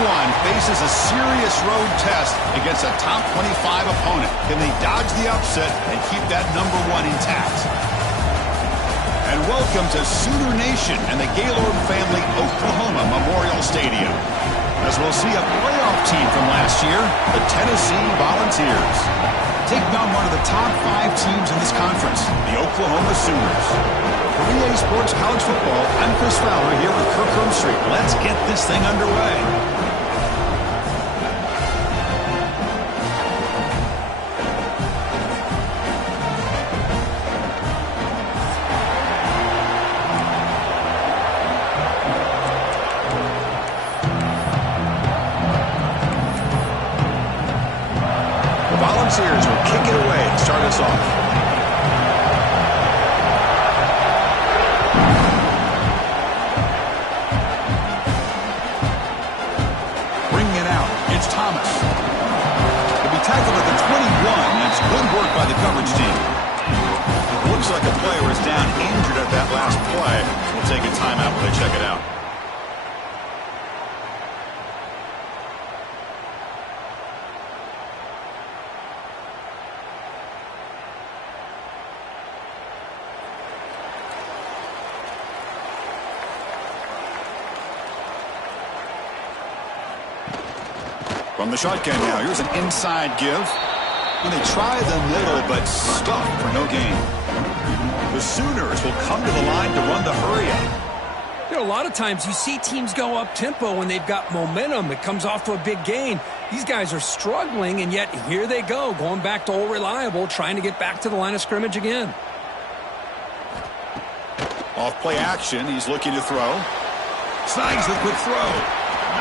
one faces a serious road test against a top 25 opponent. Can they dodge the upset and keep that number one intact? And welcome to Sooner Nation and the Gaylord Family Oklahoma Memorial Stadium, as we'll see a playoff team from last year, the Tennessee Volunteers, taking on one of the top 5 teams in this conference, the Oklahoma Sooners. For EA Sports College Football, I'm Chris Fowler here with Kirk Herbstreit. Let's get this thing underway. Volunteers will kick it away to start us off. Bringing it out, it's Thomas. He'll be tackled at the 21. That's good work by the coverage team. Looks like a player is down injured at that last play. We'll take a timeout while they check it out. From the shotgun now, here's an inside give. And they try the middle, but stuck for no gain. The Sooners will come to the line to run the hurry-up. You know, a lot of times you see teams go up-tempo when they've got momentum. It comes off to a big gain. These guys are struggling, and yet here they go, going back to old reliable, trying to get back to the line of scrimmage again. Off play action, he's looking to throw. Snags the quick throw.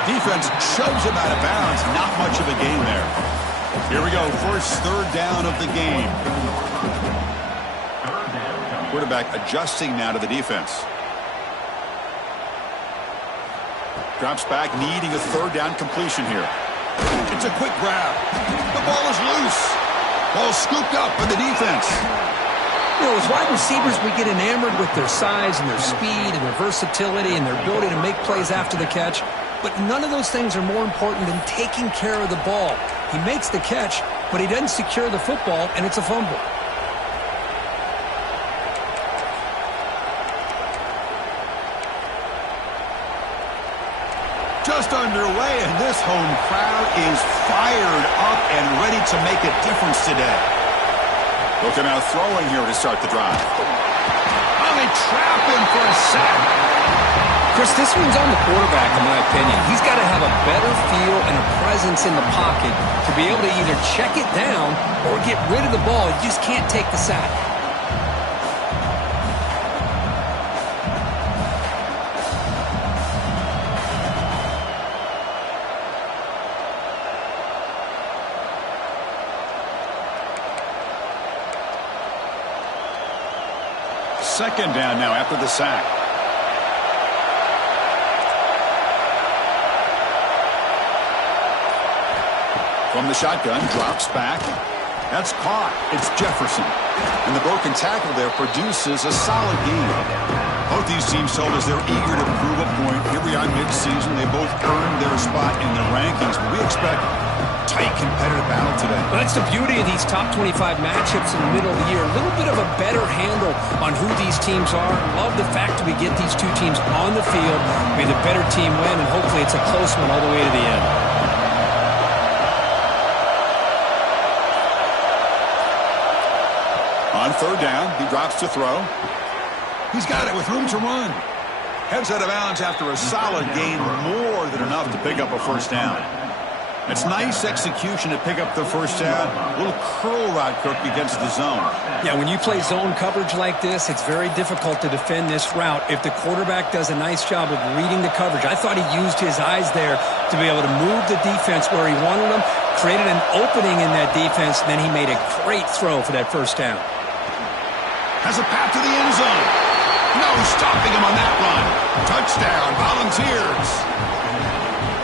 Defense shoves him out of bounds. Not much of a gain there. Here we go. First third down of the game. Quarterback adjusting now to the defense. Drops back, needing a third down completion here. It's a quick grab. The ball is loose. Ball scooped up by the defense. You know, as wide receivers, we get enamored with their size and their speed and their versatility and their ability to make plays after the catch. But none of those things are more important than taking care of the ball. He makes the catch, but he doesn't secure the football, and it's a fumble. Just underway, and this home crowd is fired up and ready to make a difference today. Looking out throwing here to start the drive. Oh, they trap him for a sack. Chris, this one's on the quarterback, in my opinion. He's got to have a better feel and a presence in the pocket to be able to either check it down or get rid of the ball. He just can't take the sack. Second down now after the sack. From the shotgun, drops back. That's caught. It's Jefferson. And the broken tackle there produces a solid gain. Both these teams told us they're eager to prove a point. Here we are mid-season. They both earned their spot in the rankings, but we expect tight competitive battle today. Well, that's the beauty of these top 25 matchups in the middle of the year. A little bit of a better handle on who these teams are. Love the fact that we get these two teams on the field. May the better team win, and hopefully it's a close one all the way to the end. On third down, he drops to throw. He's got it with room to run. Heads out of bounds after a solid gain, more than enough to pick up a first down. It's nice execution to pick up the first down. A little curl route, Cook, against the zone. Yeah, when you play zone coverage like this, it's very difficult to defend this route if the quarterback does a nice job of reading the coverage. I thought he used his eyes there to be able to move the defense where he wanted them, created an opening in that defense, and then he made a great throw for that first down. Has a path to the end zone. No stopping him on that run. Touchdown, Volunteers.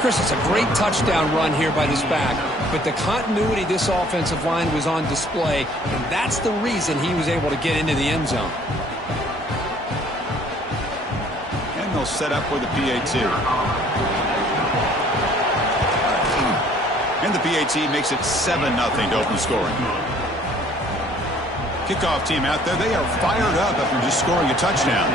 Chris, it's a great touchdown run here by this back, but the continuity of this offensive line was on display, and that's the reason he was able to get into the end zone. And they'll set up with a PAT. And the PAT makes it 7-0 to open scoring. Kickoff team out there, they are fired up after just scoring a touchdown.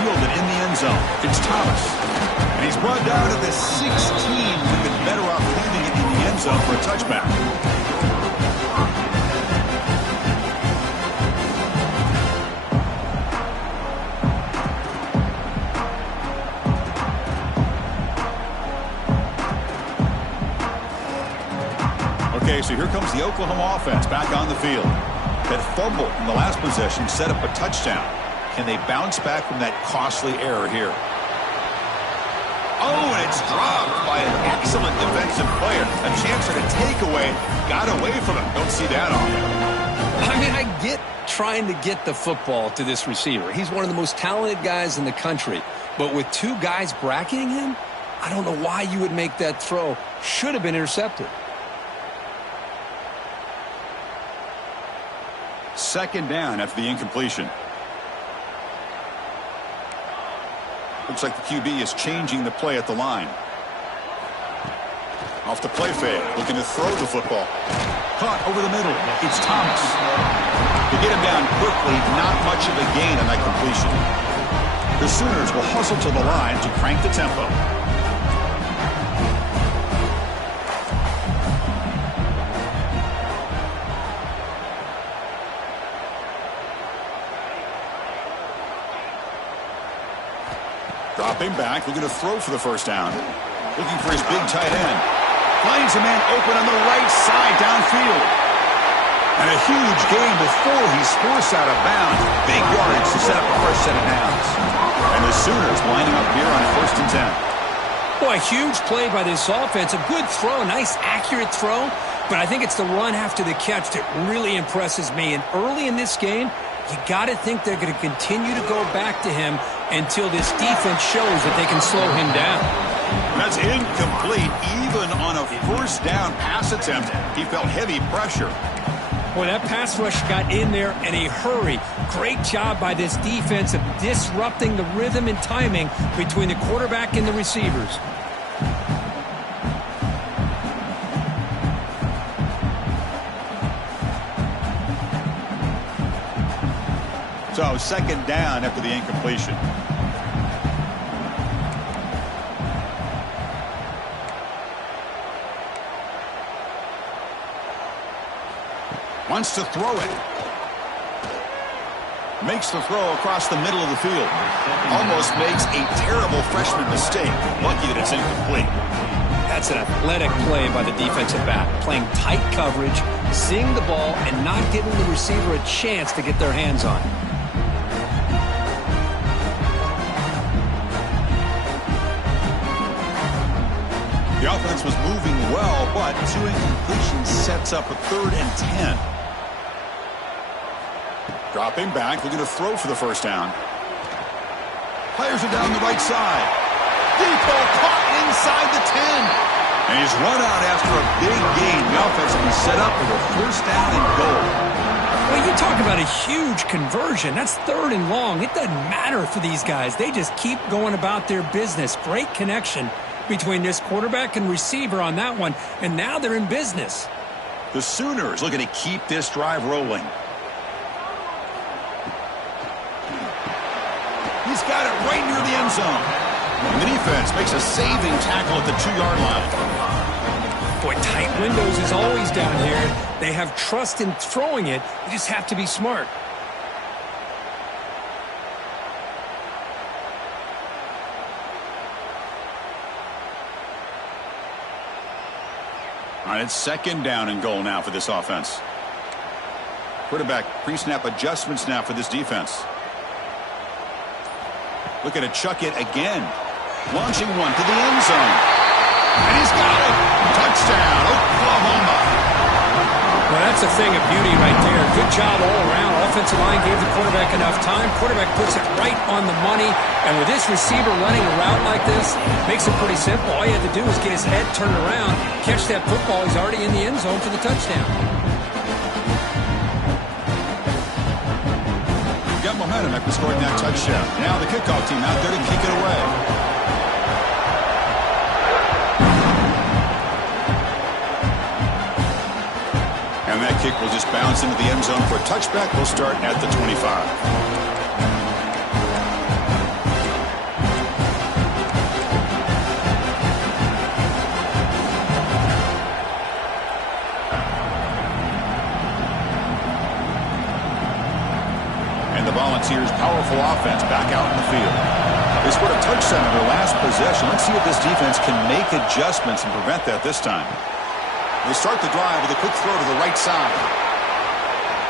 Fielded in the end zone. It's Thomas. And he's brought down to the 16. We've been better off leaving it in the end zone for a touchback. Okay, so here comes the Oklahoma offense back on the field. That fumble in the last possession set up a touchdown. Can they bounce back from that costly error here? Oh, and it's dropped by an excellent defensive player. A chance for the takeaway. Got away from him. Don't see that often. I mean, I get trying to get the football to this receiver. He's one of the most talented guys in the country. But with two guys bracketing him, I don't know why you would make that throw. Should have been intercepted. Second down after the incompletion. Looks like the QB is changing the play at the line. Off the play fake, looking to throw the football. Caught over the middle. It's Thomas. To get him down quickly, not much of a gain on that completion. The Sooners will hustle to the line to crank the tempo. Dropping back, looking to throw for the first down. Looking for his big tight end. Finds a man open on the right side downfield. And a huge gain before he's forced out of bounds. Big yardage to set up a fresh set of downs. And the Sooners lining up here on 1st and 10. Boy, a huge play by this offense. A good throw, nice accurate throw. But I think it's the run after the catch that really impresses me. And early in this game, you got to think they're going to continue to go back to him until this defense shows that they can slow him down. That's incomplete. Even on a first down pass attempt, he felt heavy pressure. Boy, that pass rush got in there in a hurry. Great job by this defense of disrupting the rhythm and timing between the quarterback and the receivers. So, second down after the incompletion. Wants to throw it. Makes the throw across the middle of the field. Almost makes a terrible freshman mistake. Lucky that it's incomplete. That's an athletic play by the defensive back. Playing tight coverage, seeing the ball, and not giving the receiver a chance to get their hands on it. The offense was moving well, but two incompletions sets up a 3rd and 10. Dropping back, looking to throw for the first down. Players are down the right side. Deep ball caught inside the 10. And he's run out after a big gain. The offense will be set up for a first down and goal. Well, you talk about a huge conversion. That's 3rd and long. It doesn't matter for these guys. They just keep going about their business. Great connection between this quarterback and receiver on that one, and now they're in business. The Sooners looking to keep this drive rolling. He's got it right near the end zone. And the defense makes a saving tackle at the 2-yard line. Boy, tight windows is always down here. They have trust in throwing it. You just have to be smart. All right, it's second down and goal now for this offense. Quarterback pre-snap adjustments now for this defense. Looking to chuck it again. Launching one to the end zone. And he's got it. Touchdown, Oklahoma. Well, that's a thing of beauty right there. Good job all around. Offensive line gave the quarterback enough time. Quarterback puts it right on the money. And with this receiver running a route like this, makes it pretty simple. All you have to do is get his head turned around, catch that football. He's already in the end zone for the touchdown. Got momentum after scoring that touchdown. Now the kickoff team out there to kick it away. And that kick will just bounce into the end zone for a touchback. We'll start at the 25. Volunteers' powerful offense back out in the field. They scored a touchdown in their last possession. Let's see if this defense can make adjustments and prevent that this time. They start the drive with a quick throw to the right side.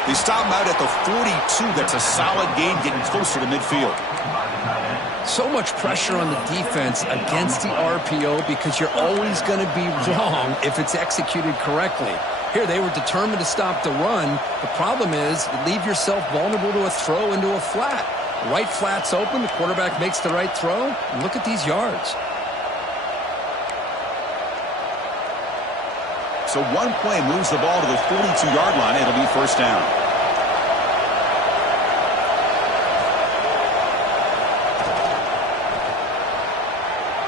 They stop him out at the 42. That's a solid gain, getting closer to midfield. So much pressure on the defense against the RPO because you're always going to be wrong if it's executed correctly. Here, they were determined to stop the run. The problem is you leave yourself vulnerable to a throw into a flat. Right flat's open. The quarterback makes the right throw. And look at these yards. So one play moves the ball to the 42-yard line. It'll be first down.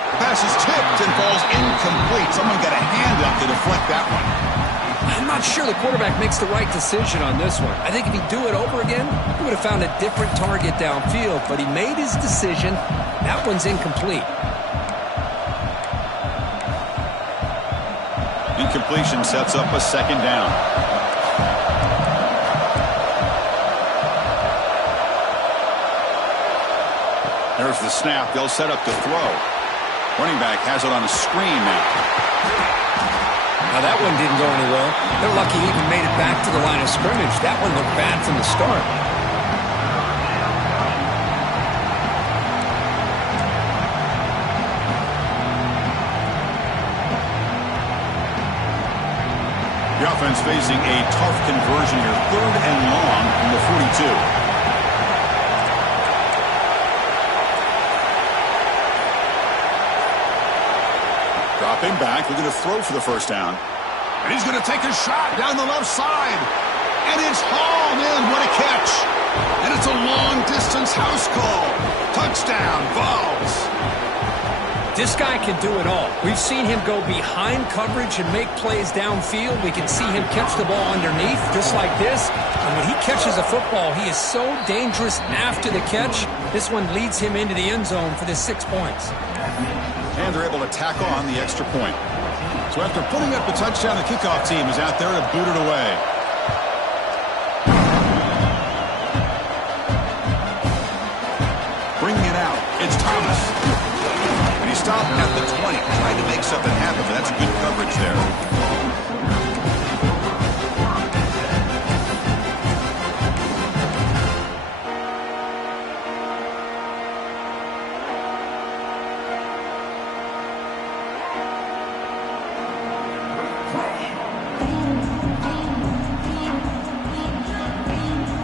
The pass is tipped and falls incomplete. Someone got a hand up to deflect that one. I'm not sure the quarterback makes the right decision on this one. I think if he'd do it over again, he would have found a different target downfield, but he made his decision. That one's incomplete. Incompletion sets up a second down. There's the snap. They'll set up to throw. Running back has it on a screen now. Now, that one didn't go any well. They're lucky he even made it back to the line of scrimmage. That one looked bad from the start. The offense facing a tough conversion here. 3rd and long from the 42. Dropping back, looking to throw for the first down. And he's going to take a shot down the left side. And it's hauled in. What a catch. And it's a long-distance house call. Touchdown, Vols. This guy can do it all. We've seen him go behind coverage and make plays downfield. We can see him catch the ball underneath, just like this. And when he catches a football, he is so dangerous after the catch. This one leads him into the end zone for the 6 points. And they're able to tack on the extra point. So after putting up the touchdown, the kickoff team is out there to boot it away. Bringing it out, it's Thomas. And he stopped at the 20, trying to make something happen, but that's good coverage there.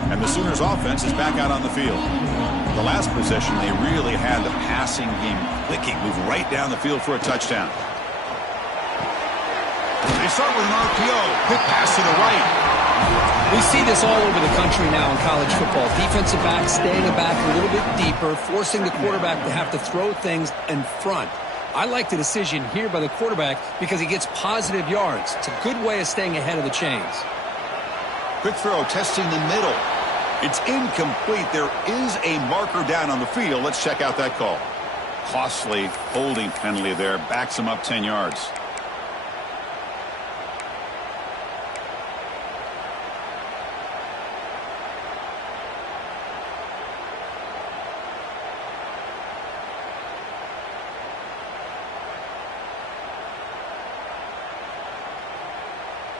And the Sooners offense is back out on the field. The last possession, they really had the passing game clicking, move right down the field for a touchdown. They start with an RPO, quick pass to the right. We see this all over the country now in college football. Defensive backs staying back a little bit deeper, forcing the quarterback to have to throw things in front. I like the decision here by the quarterback because he gets positive yards. It's a good way of staying ahead of the chains. Quick throw, testing the middle. It's incomplete. There is a marker down on the field. Let's check out that call. Costly holding penalty there. Backs him up 10 yards.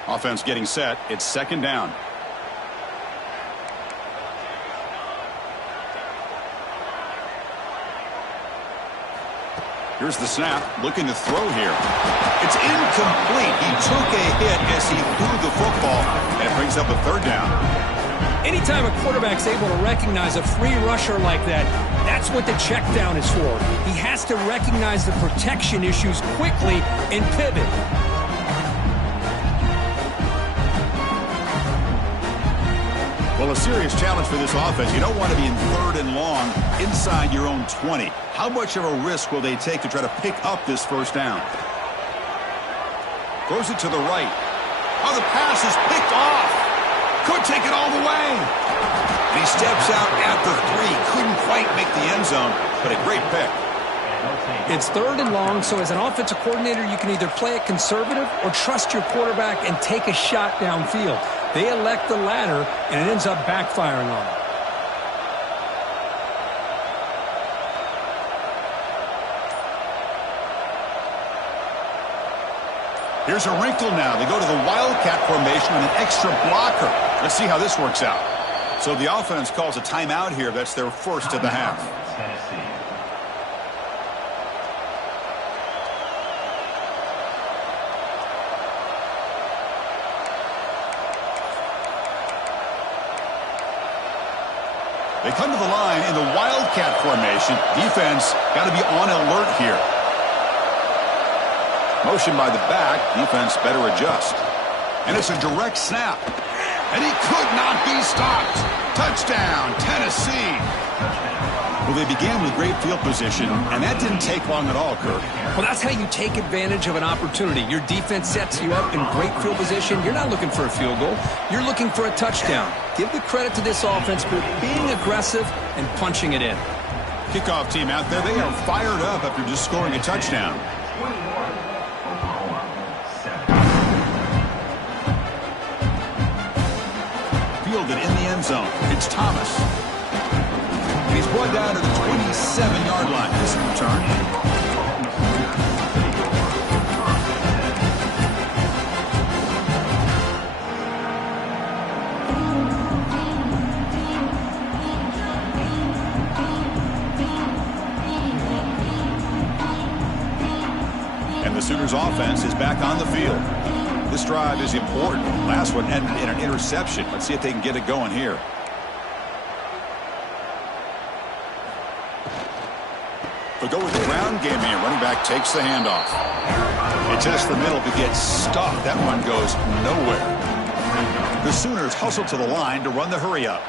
Offense getting set. It's second down. Here's the snap, looking to throw here. It's incomplete. He took a hit as he threw the football, and it brings up a third down. Anytime a quarterback's able to recognize a free rusher like that, that's what the check down is for. He has to recognize the protection issues quickly and pivot. Well, Well, a serious challenge for this offense. You don't want to be in 3rd and long inside your own 20. How much of a risk will they take to try to pick up this first down? Throws it to the right. Oh, the pass is picked off. Could take it all the way. And he steps out at the 3. Couldn't quite make the end zone, but a great pick. It's 3rd and long, so as an offensive coordinator, you can either play it conservative or trust your quarterback and take a shot downfield. They elect the latter, and it ends up backfiring on them. Here's a wrinkle now. They go to the Wildcat formation with an extra blocker. Let's see how this works out. So the offense calls a timeout here. That's their first of the half. They come to the line in the Wildcat formation. Defense got to be on alert here. Motion by the back. Defense better adjust. And it's a direct snap. And he could not be stopped. Touchdown, Tennessee. Well, they began with great field position, and that didn't take long at all, Kirk. Well, that's how you take advantage of an opportunity. Your defense sets you up in great field position. You're not looking for a field goal. You're looking for a touchdown. Give the credit to this offense for being aggressive and punching it in. Kickoff team out there, they are fired up after just scoring a touchdown. Fielded in the end zone. It's Thomas. And he's brought down to the 27-yard line. This return. The Sooners offense is back on the field. This drive is important. Last one ended in an interception. Let's see if they can get it going here. They'll go with the ground game here. Running back takes the handoff. He tests the middle but gets stuffed. That one goes nowhere. The Sooners hustle to the line to run the hurry up.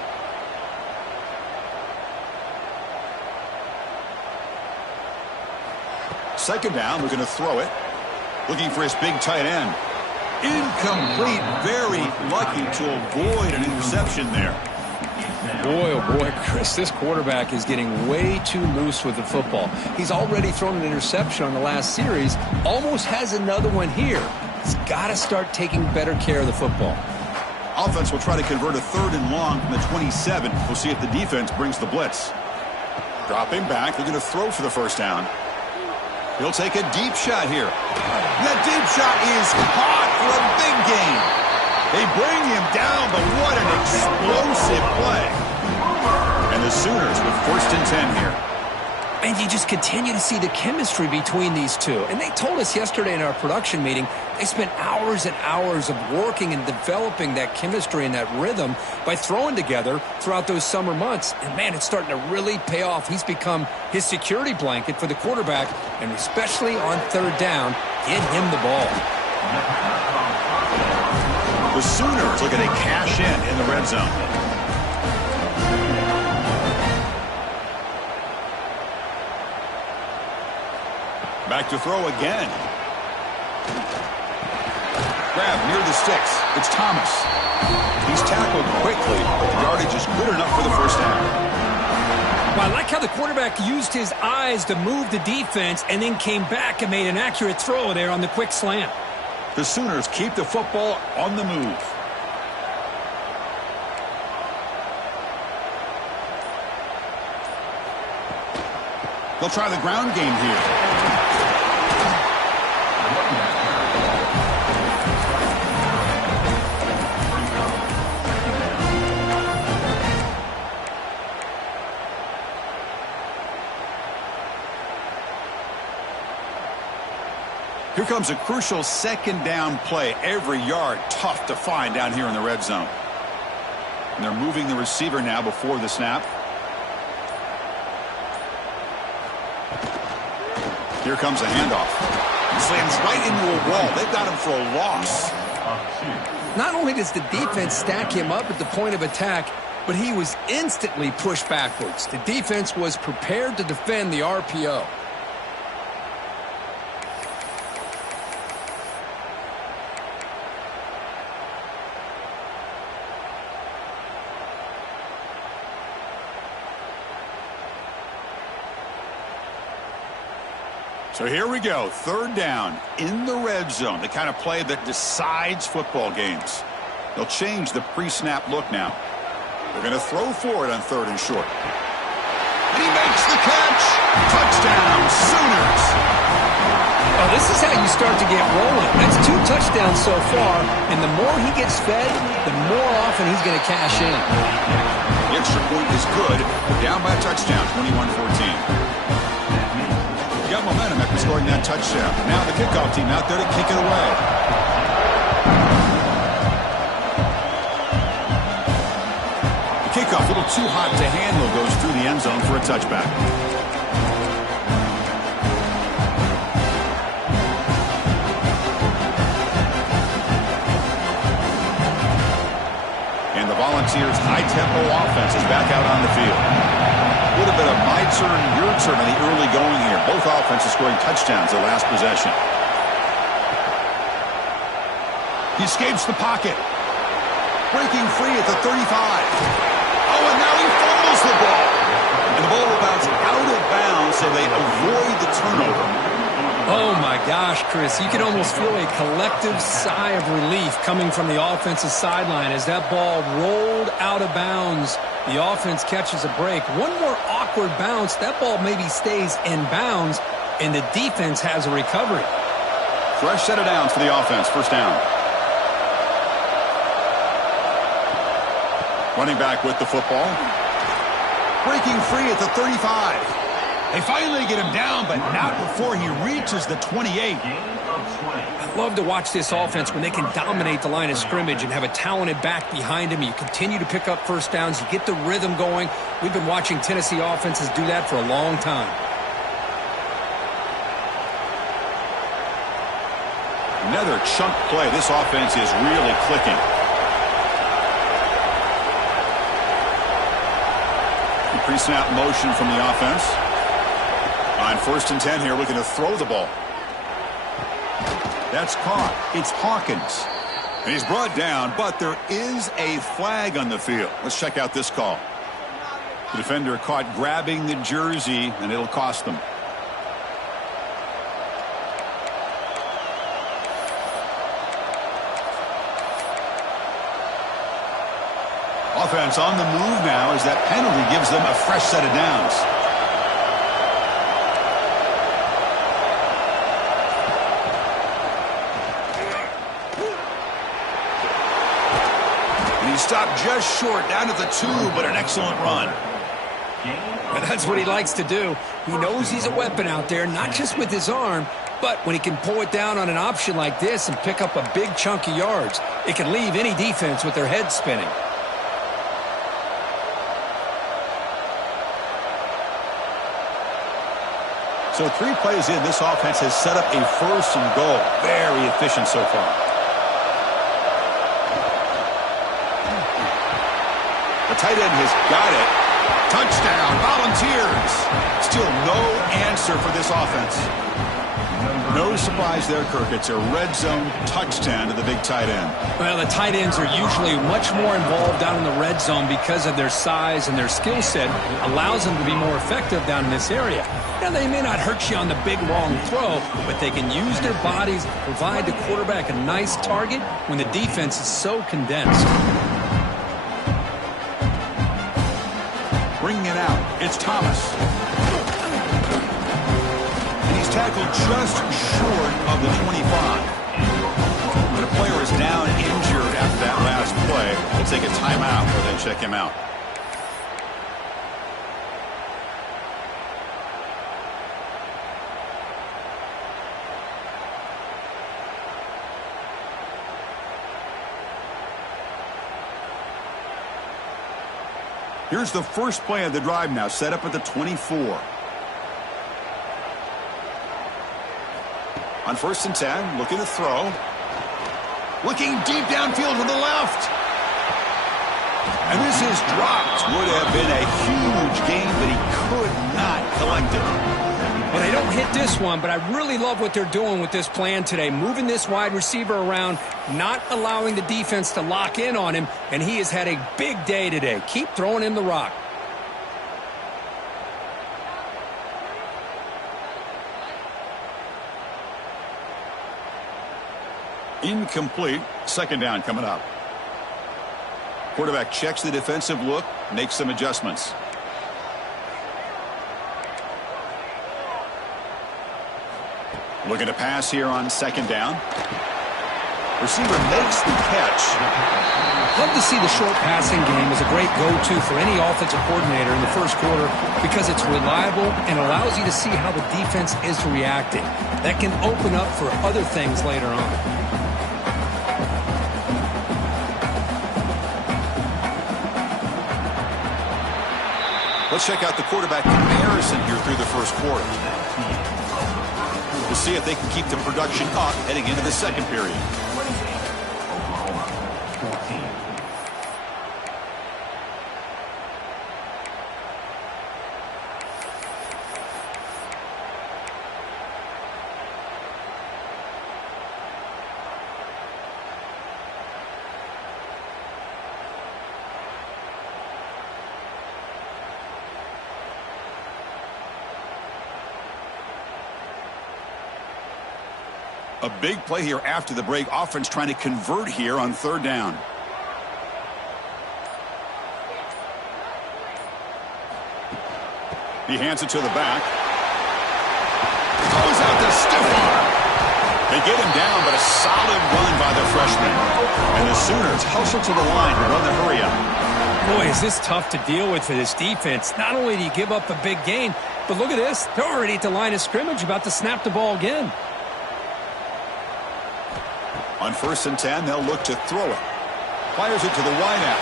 Second down, we're going to throw it. Looking for his big tight end. Incomplete. Very lucky to avoid an interception there. Boy, oh boy, Chris, this quarterback is getting way too loose with the football. He's already thrown an interception on the last series. Almost has another one here. He's got to start taking better care of the football. Offense will try to convert a 3rd and long from the 27. We'll see if the defense brings the blitz. Dropping back. They're going to throw for the first down. He'll take a deep shot here. That deep shot is caught for a big gain. They bring him down, but what an explosive play. And the Sooners with 1st and 10 here. And you just continue to see the chemistry between these two. And they told us yesterday in our production meeting, they spent hours and hours of working and developing that chemistry and that rhythm by throwing together throughout those summer months. And, man, it's starting to really pay off. He's become his security blanket for the quarterback, and especially on 3rd down, get him the ball. The Sooners looking to cash in the red zone. Back to throw again. Grab near the sticks. It's Thomas. He's tackled quickly, but the yardage is good enough for the first down. Well, I like how the quarterback used his eyes to move the defense and then came back and made an accurate throw there on the quick slant. The Sooners keep the football on the move. They'll try the ground game here. Here comes a crucial 2nd down play. Every yard tough to find down here in the red zone. And they're moving the receiver now before the snap. Here comes a handoff. He slams right into a wall. They've got him for a loss. Not only does the defense stack him up at the point of attack, but he was instantly pushed backwards. The defense was prepared to defend the RPO. So here we go, third down in the red zone, the kind of play that decides football games. They'll change the pre-snap look now. They're going to throw for it on third and short. And he makes the catch. Touchdown, Sooners. Oh, this is how you start to get rolling. That's 2 touchdowns so far, and the more he gets fed, the more often he's going to cash in. The extra point is good. We're down by a touchdown, 21-14. Got momentum after scoring that touchdown. Now the kickoff team out there to kick it away. The kickoff, a little too hot to handle, goes through the end zone for a touchback. And the Volunteers' high-tempo offense is back out on the field. A little bit of my turn, your turn in the early going here. Both offenses scoring touchdowns their last possession. He escapes the pocket. Breaking free at the 35. Oh, and now he fumbles the ball. And the ball will bounce out of bounds so they avoid the turnover. Oh, my gosh, Chris. You can almost feel a collective sigh of relief coming from the offensive sideline as that ball rolled out of bounds. The offense catches a break. One more awkward bounce. That ball maybe stays in bounds, and the defense has a recovery. Fresh set of downs for the offense. First down. Running back with the football. Breaking free at the 35. They finally get him down, but not before he reaches the 28. I love to watch this offense when they can dominate the line of scrimmage and have a talented back behind him. You continue to pick up first downs. You get the rhythm going. We've been watching Tennessee offenses do that for a long time. Another chunk play. This offense is really clicking. Pre-snap motion from the offense. On 1st and 10 here, looking to throw the ball. That's caught. It's Hawkins. And he's brought down, but there is a flag on the field. Let's check out this call. The defender caught grabbing the jersey, and it'll cost them. Offense on the move now as that penalty gives them a fresh set of downs. And he stopped just short, down to the 2, but an excellent run. And that's what he likes to do. He knows he's a weapon out there, not just with his arm, but when he can pull it down on an option like this and pick up a big chunk of yards, it can leave any defense with their head spinning. So 3 plays in, this offense has set up a 1st and goal. Very efficient so far. The tight end has got it. Touchdown, Volunteers. Still no answer for this offense. No surprise there, Kirk. It's a red zone touchdown to the big tight end. Well, the tight ends are usually much more involved down in the red zone because of their size and their skill set allows them to be more effective down in this area. Now, they may not hurt you on the big, long throw, but they can use their bodies to provide the quarterback a nice target when the defense is so condensed. Bringing it out, it's Thomas. Tackled just short of the 25. But a player is down injured after that last play. We'll take a timeout or then check him out. Here's the first play of the drive now, set up at the 24. On 1st and 10, looking to throw. Looking deep downfield to the left. And this is dropped. Would have been a huge gain, but he could not collect it. Well, they don't hit this one, but I really love what they're doing with this plan today. Moving this wide receiver around, not allowing the defense to lock in on him, and he has had a big day today. Keep throwing him the rock. Incomplete. Second down coming up. Quarterback checks the defensive look, makes some adjustments. Looking to pass here on second down. Receiver makes the catch. Love to see the short passing game as a great go-to for any offensive coordinator in the first quarter because it's reliable and allows you to see how the defense is reacting. That can open up for other things later on. Let's check out the quarterback comparison here through the first quarter. We'll see if they can keep the production up heading into the second period. A big play here after the break. Offense trying to convert here on third down. He hands it to the back. Throws out the stiff arm. They get him down, but a solid run by the freshman. And the Sooners hustle to the line to run the hurry up. Boy, is this tough to deal with for this defense. Not only do you give up a big gain, but look at this. They're already at the line of scrimmage about to snap the ball again. On 1st and 10, they'll look to throw it. Fires it to the wideout.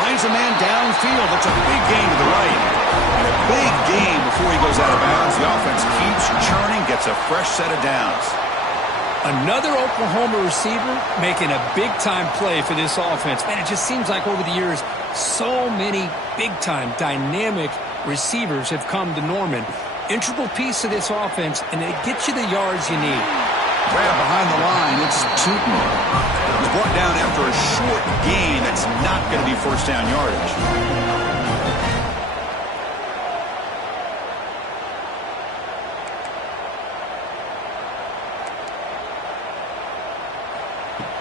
Finds a man downfield. It's a big gain to the right. And a big gain before he goes out of bounds. The offense keeps churning, gets a fresh set of downs. Another Oklahoma receiver making a big-time play for this offense. Man, it just seems like over the years, so many big-time, dynamic receivers have come to Norman. Integral piece of this offense, and they get you the yards you need. Grab behind the line, it's Tootin. He's brought down after a short gain. That's not going to be first down yardage.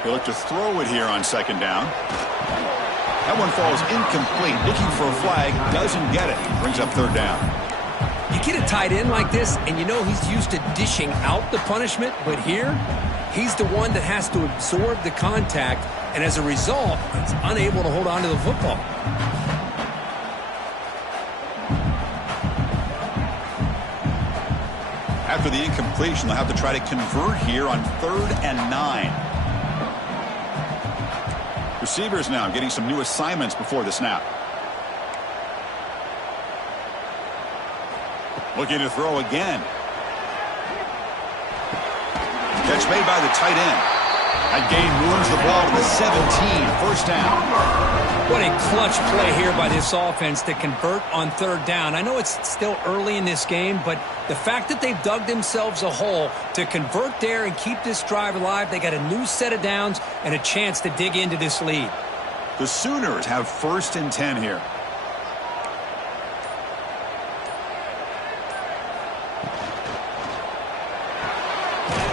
He'll look to throw it here on second down. That one falls incomplete. Looking for a flag, doesn't get it. Brings up third down. You get a tight end like this, and you know he's used to dishing out the punishment, but here, he's the one that has to absorb the contact, and as a result, he's unable to hold on to the football. After the incompletion, they'll have to try to convert here on 3rd and 9. Receivers now getting some new assignments before the snap. Looking to throw again. Catch made by the tight end. That gain moves the ball to the 17. First down. What a clutch play here by this offense to convert on third down. I know it's still early in this game, but the fact that they've dug themselves a hole to convert there and keep this drive alive, they got a new set of downs and a chance to dig into this lead. The Sooners have 1st and 10 here.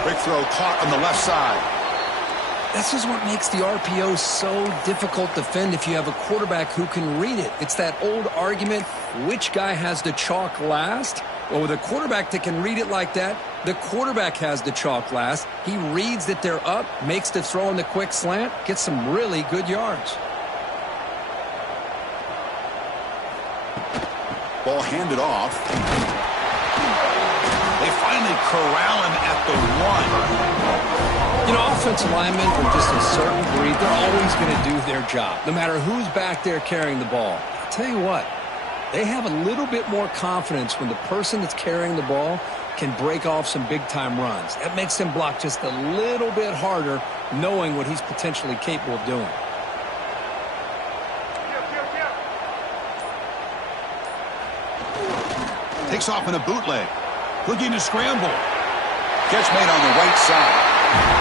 Quick throw caught on the left side. This is what makes the RPO so difficult to defend if you have a quarterback who can read it. It's that old argument, which guy has the chalk last? Well, with a quarterback that can read it like that, the quarterback has the chalk last. He reads that they're up, makes the throw in the quick slant, gets some really good yards. Ball handed off. They finally corral him at the 1. You know, offensive linemen are just a certain breed. They're always going to do their job, no matter who's back there carrying the ball. I'll tell you what, they have a little bit more confidence when the person that's carrying the ball can break off some big-time runs. That makes them block just a little bit harder, knowing what he's potentially capable of doing. Takes off in a bootleg. Looking to scramble. Catch made on the right side.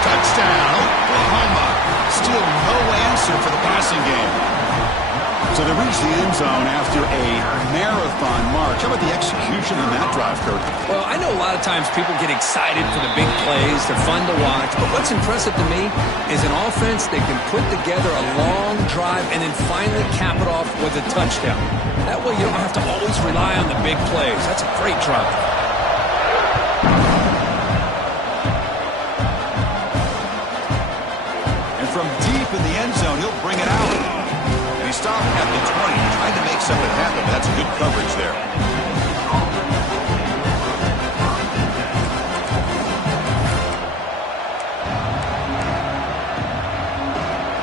Touchdown, Oklahoma. Still no answer for the passing game. So they reach the end zone after a marathon march. How about the execution on that drive, Kurt? Well, I know a lot of times people get excited for the big plays. They're fun to watch. But what's impressive to me is an offense that can put together a long drive and then finally cap it off with a touchdown. That way you don't have to always rely on the big plays. That's a great drive. And from deep in the end zone, he'll bring it out. And he stopped at the 20, trying to make something happen. That's good coverage there.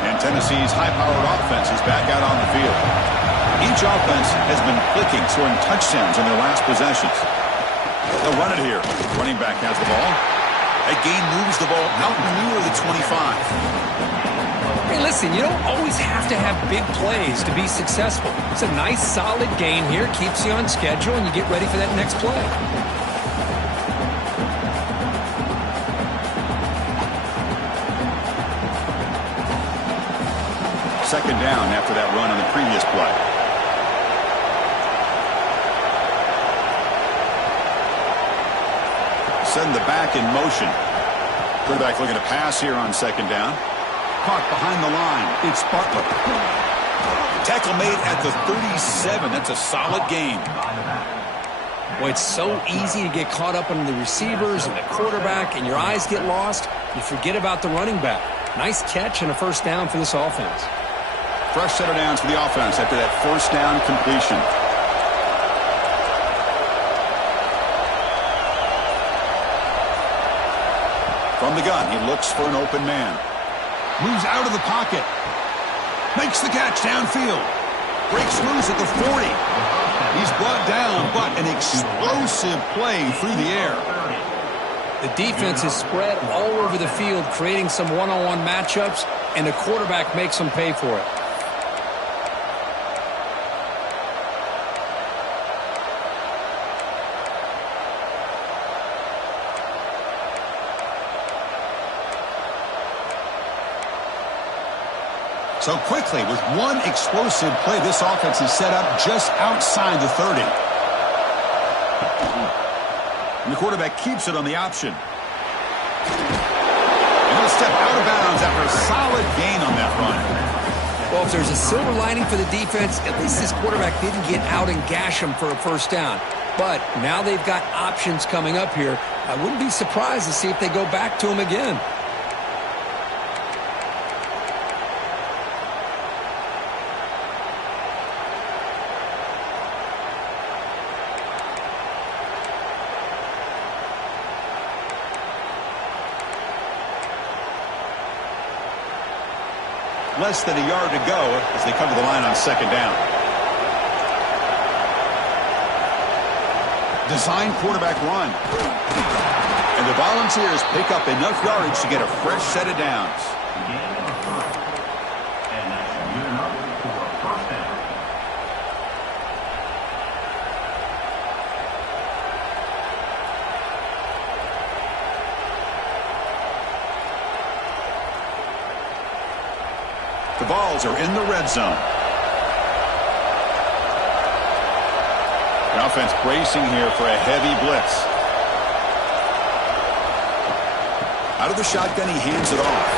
And Tennessee's high-powered offense is back out on the field. Each offense has been clicking, scoring touchdowns in their last possessions. They'll run it here. The running back has the ball. That gain moves the ball out near the 25. Hey, listen, you don't always have to have big plays to be successful. It's a nice, solid gain here. Keeps you on schedule, and you get ready for that next play. Second down after that run on the previous play. Setting the back in motion. Quarterback looking to pass here on second down. Caught behind the line. It's Butler. Tackle made at the 37. That's a solid gain. Well, it's so easy to get caught up on the receivers and the quarterback, and your eyes get lost. You forget about the running back. Nice catch and a first down for this offense. Fresh set of downs for the offense after that first down completion. From the gun, he looks for an open man. Moves out of the pocket. Makes the catch downfield. Breaks loose at the 40. He's brought down, but an explosive play through the air. The defense is spread all over the field, creating some one-on-one matchups, and the quarterback makes them pay for it. So quickly, with one explosive play, this offense is set up just outside the 30. And the quarterback keeps it on the option. And he'll step out of bounds after a solid gain on that run. Well, if there's a silver lining for the defense, at least this quarterback didn't get out and gash him for a first down. But now they've got options coming up here. I wouldn't be surprised to see if they go back to him again. Less than a yard to go as they come to the line on second down. Design quarterback run. And the Volunteers pick up enough yardage to get a fresh set of downs. The balls are in the red zone. The offense bracing here for a heavy blitz. Out of the shotgun, he hands it off.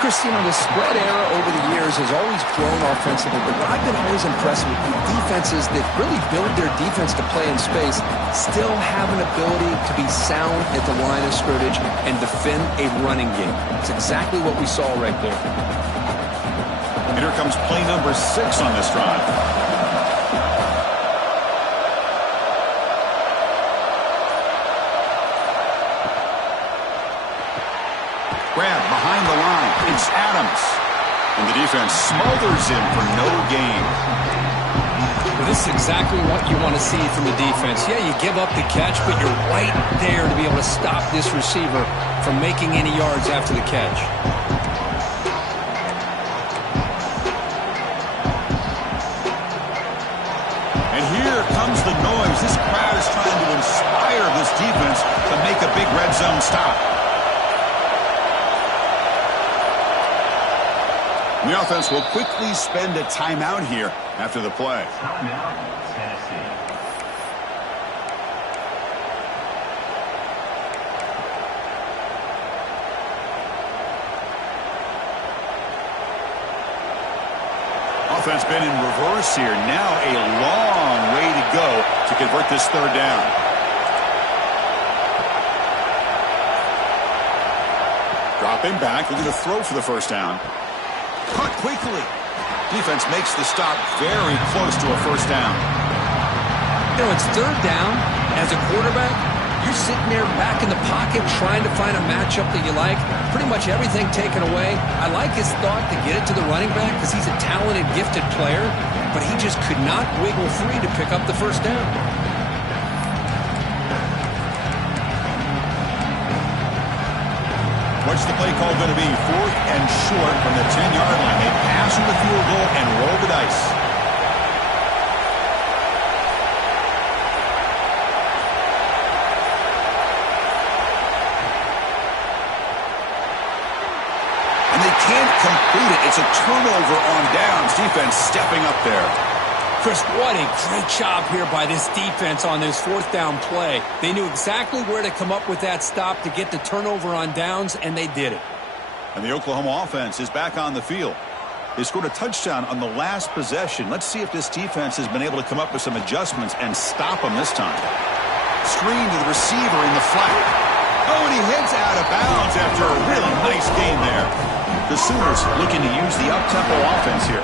Christian, the spread era over the years has always grown offensively, but what I've been always impressed with defenses that really build their defense to play in space still have an ability to be sound at the line of scrimmage and defend a running game. It's exactly what we saw right there. And here comes play number 6 on this drive. Grab behind the line. It's Adams. And the defense smothers him for no gain. Well, this is exactly what you want to see from the defense. Yeah, you give up the catch, but you're right there to be able to stop this receiver from making any yards after the catch. And here comes the this crowd is trying to inspire this defense to make a big red zone stop. The offense will quickly spend a timeout here after the play. Timeout, Tennessee. Offense been in reverse here. Now a long way to go to convert this third down. Dropping back, looking to throw for the first down. Caught quickly. Defense makes the stop very close to a first down. You know, it's third down. As a quarterback, you're sitting there back in the pocket trying to find a matchup that you like. Pretty much everything taken away. I like his thought to get it to the running back because he's a talented, gifted player, but he just could not wiggle free to pick up the first down. What's the play call going to be? 4th and short from the 10-yard line. They pass from the field goal and roll the dice. And they can't complete it. It's a turnover on downs. Defense stepping up there. Chris, what a great job here by this defense on this fourth down play. They knew exactly where to come up with that stop to get the turnover on downs, and they did it. And the Oklahoma offense is back on the field. They scored a touchdown on the last possession. Let's see if this defense has been able to come up with some adjustments and stop them this time. Screen to the receiver in the flat. Oh, and he heads out of bounds after a really nice game there. The Sooners looking to use the up-tempo offense here.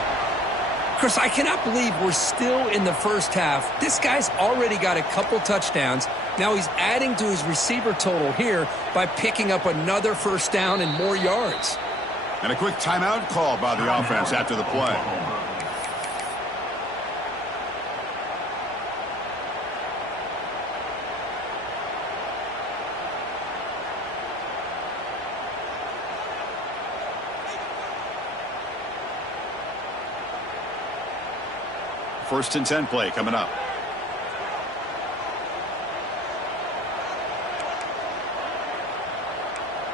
Chris, I cannot believe we're still in the first half. This guy's already got a couple touchdowns. Now he's adding to his receiver total here by picking up another first down and more yards. And a quick timeout call by the offense after the play. First and 10 play coming up.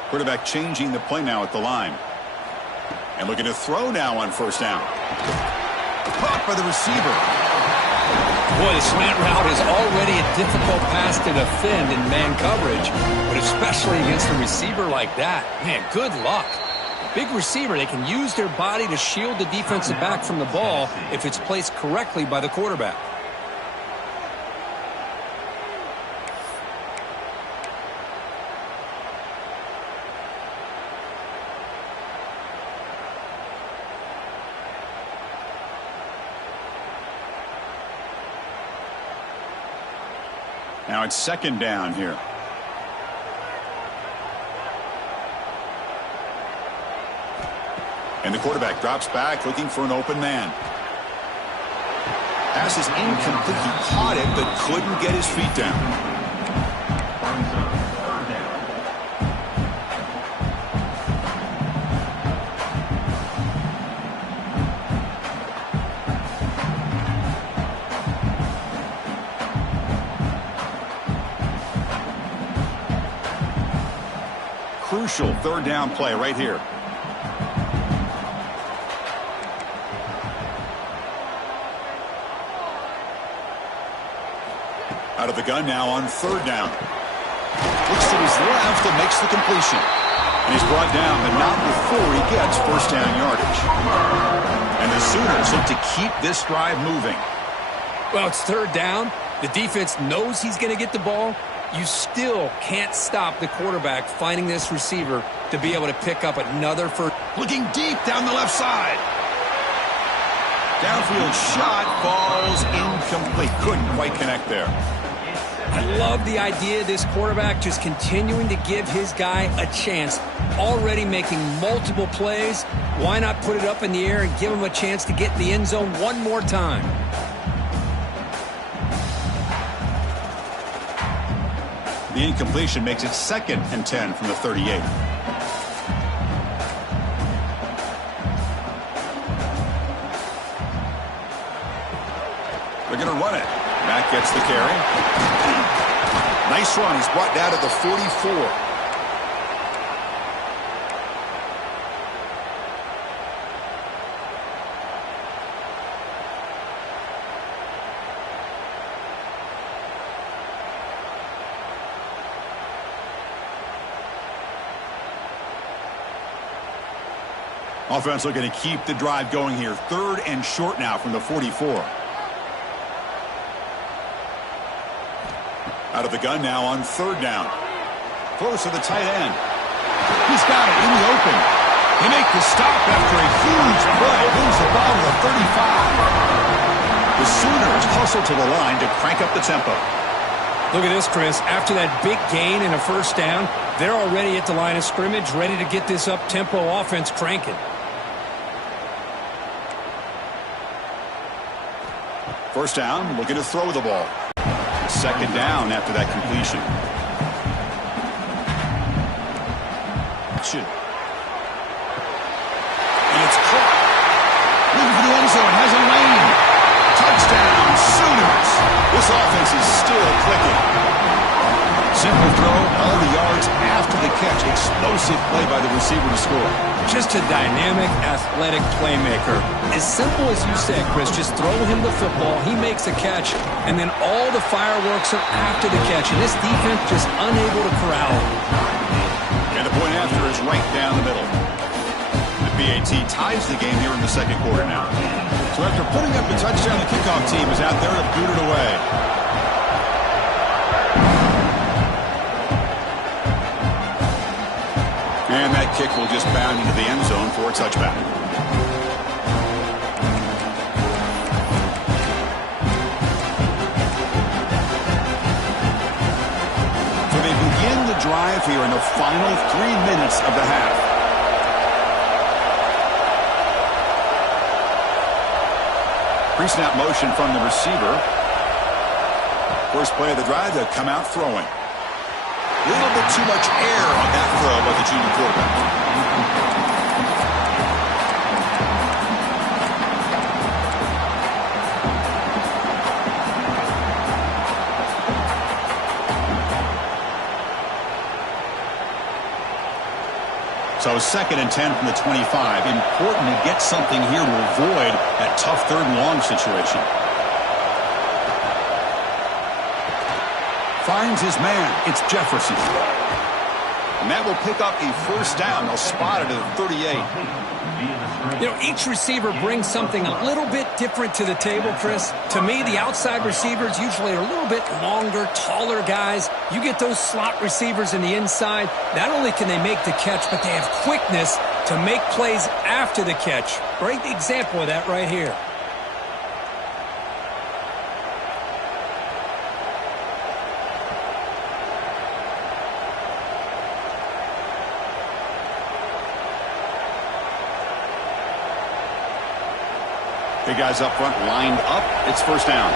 Quarterback changing the play now at the line. And looking to throw now on first down. Caught by the receiver. Boy, the slant route is already a difficult pass to defend in man coverage, but especially against a receiver like that. Man, good luck. Big receiver, they can use their body to shield the defensive back from the ball if it's placed correctly by the quarterback. Now it's second down here. And the quarterback drops back looking for an open man. Pass is incomplete. He caught it but couldn't get his feet down. Crucial third down play right here. Out of the gun now on third down. Looks to his left and makes the completion. And he's brought down, but not before he gets first down yardage. And the Sooners look to keep this drive moving. Well, it's third down. The defense knows he's going to get the ball. You still can't stop the quarterback finding this receiver to be able to pick up another first. Looking deep down the left side. Downfield shot falls incomplete. Couldn't quite connect there. I love the idea of this quarterback just continuing to give his guy a chance. Already making multiple plays. Why not put it up in the air and give him a chance to get in the end zone one more time? The incompletion makes it second and 10 from the 38. They're going to run it. Matt gets the carry. Nice run. He's brought down to the 44. Offense looking to keep the drive going here. 3rd and short now from the 44. Out of the gun now on 3rd down. Close to the tight end. He's got it in the open. They make the stop after a huge play. Moves the ball to the 35. The Sooners hustle to the line to crank up the tempo. Look at this, Chris. After that big gain and a 1st down, they're already at the line of scrimmage, ready to get this up-tempo offense cranking. 1st down, looking to throw the ball. 2nd down after that completion. And it's caught. Looking for the end zone, has a lane. Touchdown, Sooners. This offense is still clicking. Simple throw, all the yards after the catch. Explosive play by the receiver to score. Just a dynamic, athletic playmaker. As simple as you said, Chris, just throw him the football, he makes a catch, and then all the fireworks are after the catch. And this defense just unable to corral him. And the point after is right down the middle. The BAT ties the game here in the 2nd quarter now. So after putting up the touchdown, the kickoff team is out there to boot it away. And that kick will just bound into the end zone for a touchback. So they begin the drive here in the final 3 minutes of the half. Pre-snap motion from the receiver. First play of the drive, they'll come out throwing. A little bit too much air on that throw by the junior quarterback. So 2nd and 10 from the 25. Important to get something here to avoid that tough 3rd and long situation. Finds his man. It's Jefferson. And that will pick up a 1st down. They'll spot it at the 38. You know, each receiver brings something a little bit different to the table, Chris. To me, the outside receivers usually are a little bit longer, taller guys. You get those slot receivers in the inside. Not only can they make the catch, but they have quickness to make plays after the catch. Great example of that right here. Big guys up front lined up. It's 1st down.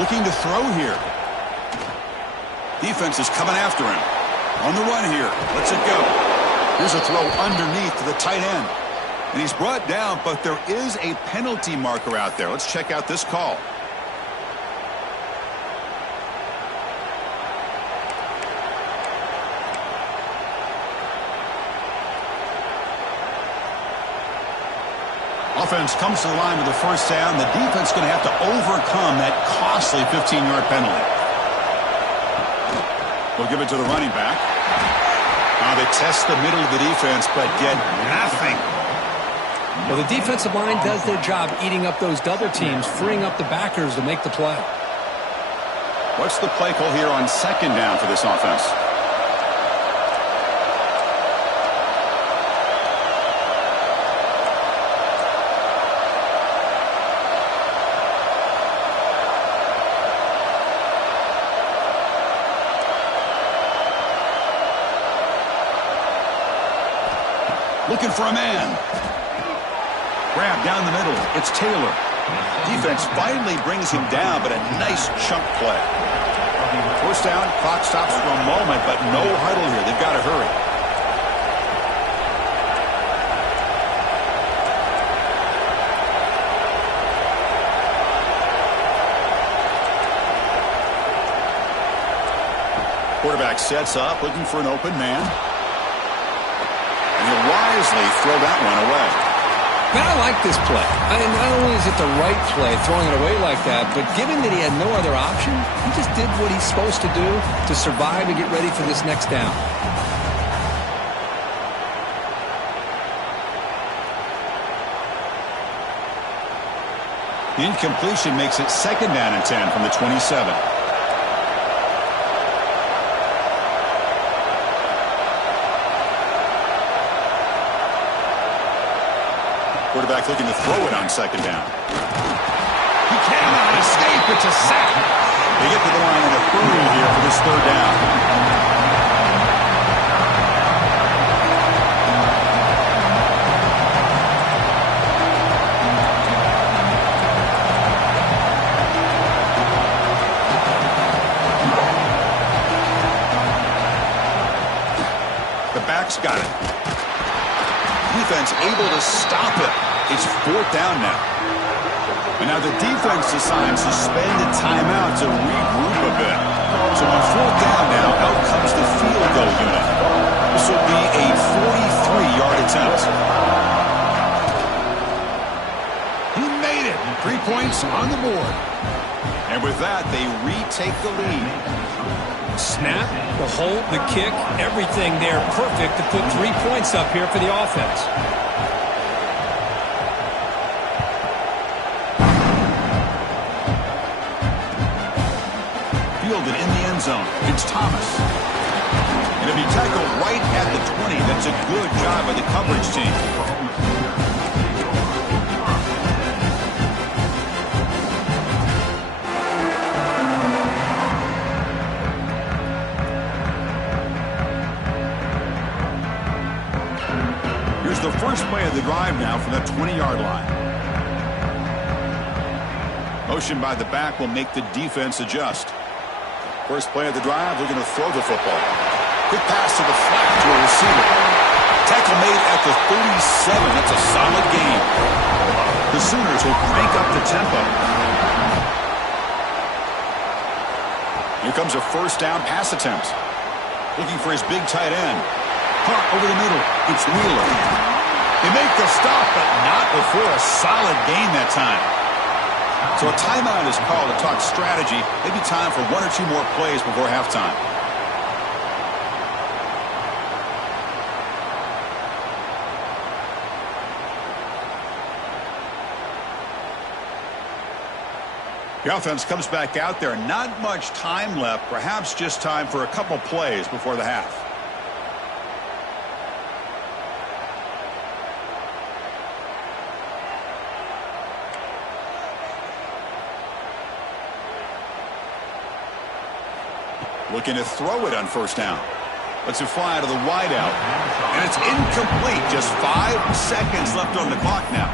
Looking to throw here. Defense is coming after him. On the run here. Let's it go. Here's a throw underneath to the tight end. And he's brought down, but there is a penalty marker out there. Let's check out this call. Offense comes to the line with the 1st down. The defense going to have to overcome that costly 15-yard penalty. We'll give it to the running back. Now they test the middle of the defense, but get nothing. Well, the defensive line does their job eating up those double teams, freeing up the backers to make the play. What's the play call here on 2nd down for this offense? Looking for a man. Grab down the middle. It's Taylor. Defense finally brings him down, but a nice chunk play. 1st down, clock stops for a moment, but no huddle here. They've got to hurry. quarterback sets up, looking for an open man. And he'll wisely throw that one away. Man, I like this play. Not only is it the right play, throwing it away like that, but given that he had no other option, he just did what he's supposed to do to survive and get ready for this next down. The incompletion makes it 2nd down and 10 from the 27. Quarterback looking to throw it on 2nd down. He cannot escape. It's a sack. They get to the line in a hurry here for this 3rd down. The back's got it. Defense able to stop it. It's 4th down now. And now the defense decides to spend a timeout to regroup a bit. So on 4th down now, out comes the field goal unit. This will be a 43-yard attempt. He made it. 3 points on the board. And with that, they retake the lead. Snap, the hold, the kick, everything there perfect to put 3 points up here for the offense. Fielded in the end zone. It's Thomas. And if he tackled right at the 20, that's a good job by the coverage team. The first play of the drive now from the 20-yard line. Motion by the back will make the defense adjust. First play of the drive, we're going to throw the football. Quick pass to the flat to a receiver. Tackle made at the 37. That's a solid gain. The Sooners will crank up the tempo. Here comes a 1st down pass attempt. Looking for his big tight end. Caught over the middle. It's Wheeler. They make the stop, but not before a solid gain that time. So a timeout is called to talk strategy. Maybe time for 1 or 2 more plays before halftime. The offense comes back out there. Not much time left. Perhaps just time for a couple plays before the half. Looking to throw it on 1st down. Lets it fly to the wideout. And it's incomplete. Just 5 seconds left on the clock now.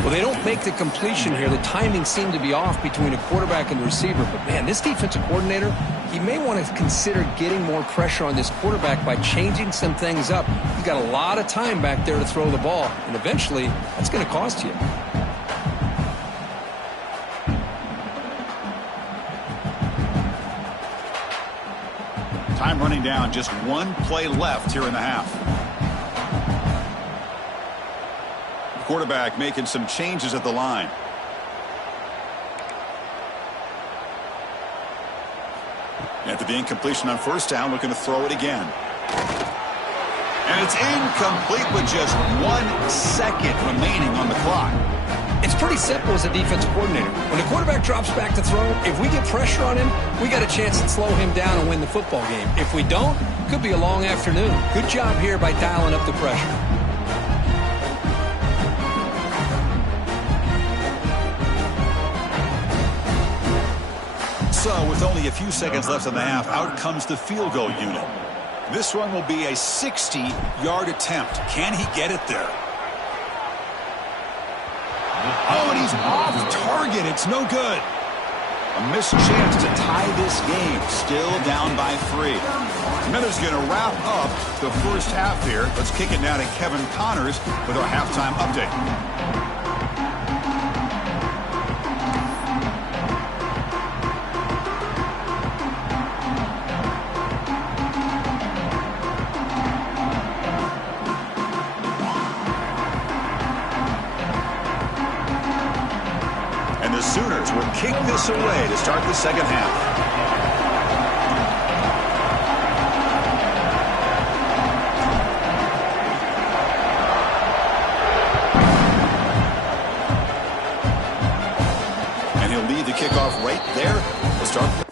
Well, they don't make the completion here. The timing seemed to be off between a quarterback and the receiver. But, man, this defensive coordinator, he may want to consider getting more pressure on this quarterback by changing some things up. He's got a lot of time back there to throw the ball. And eventually, that's going to cost you. Time running down. Just 1 play left here in the half. The quarterback making some changes at the line. After the incompletion on 1st down, looking to throw it again. And it's incomplete with just 1 second remaining on the clock. It's pretty simple as a defensive coordinator. When the quarterback drops back to throw, if we get pressure on him, we got a chance to slow him down and win the football game. If we don't, it could be a long afternoon. Good job here by dialing up the pressure. So with only a few seconds left in the half, out comes the field goal unit. This one will be a 60-yard attempt. Can he get it there? Oh, and he's off target. It's no good. A missed chance to tie this game. Still down by 3. Miller's going to wrap up the first half here. Let's kick it now to Kevin Connors with our halftime update. kick this away to start the second half. And he'll lead the kickoff right there to start.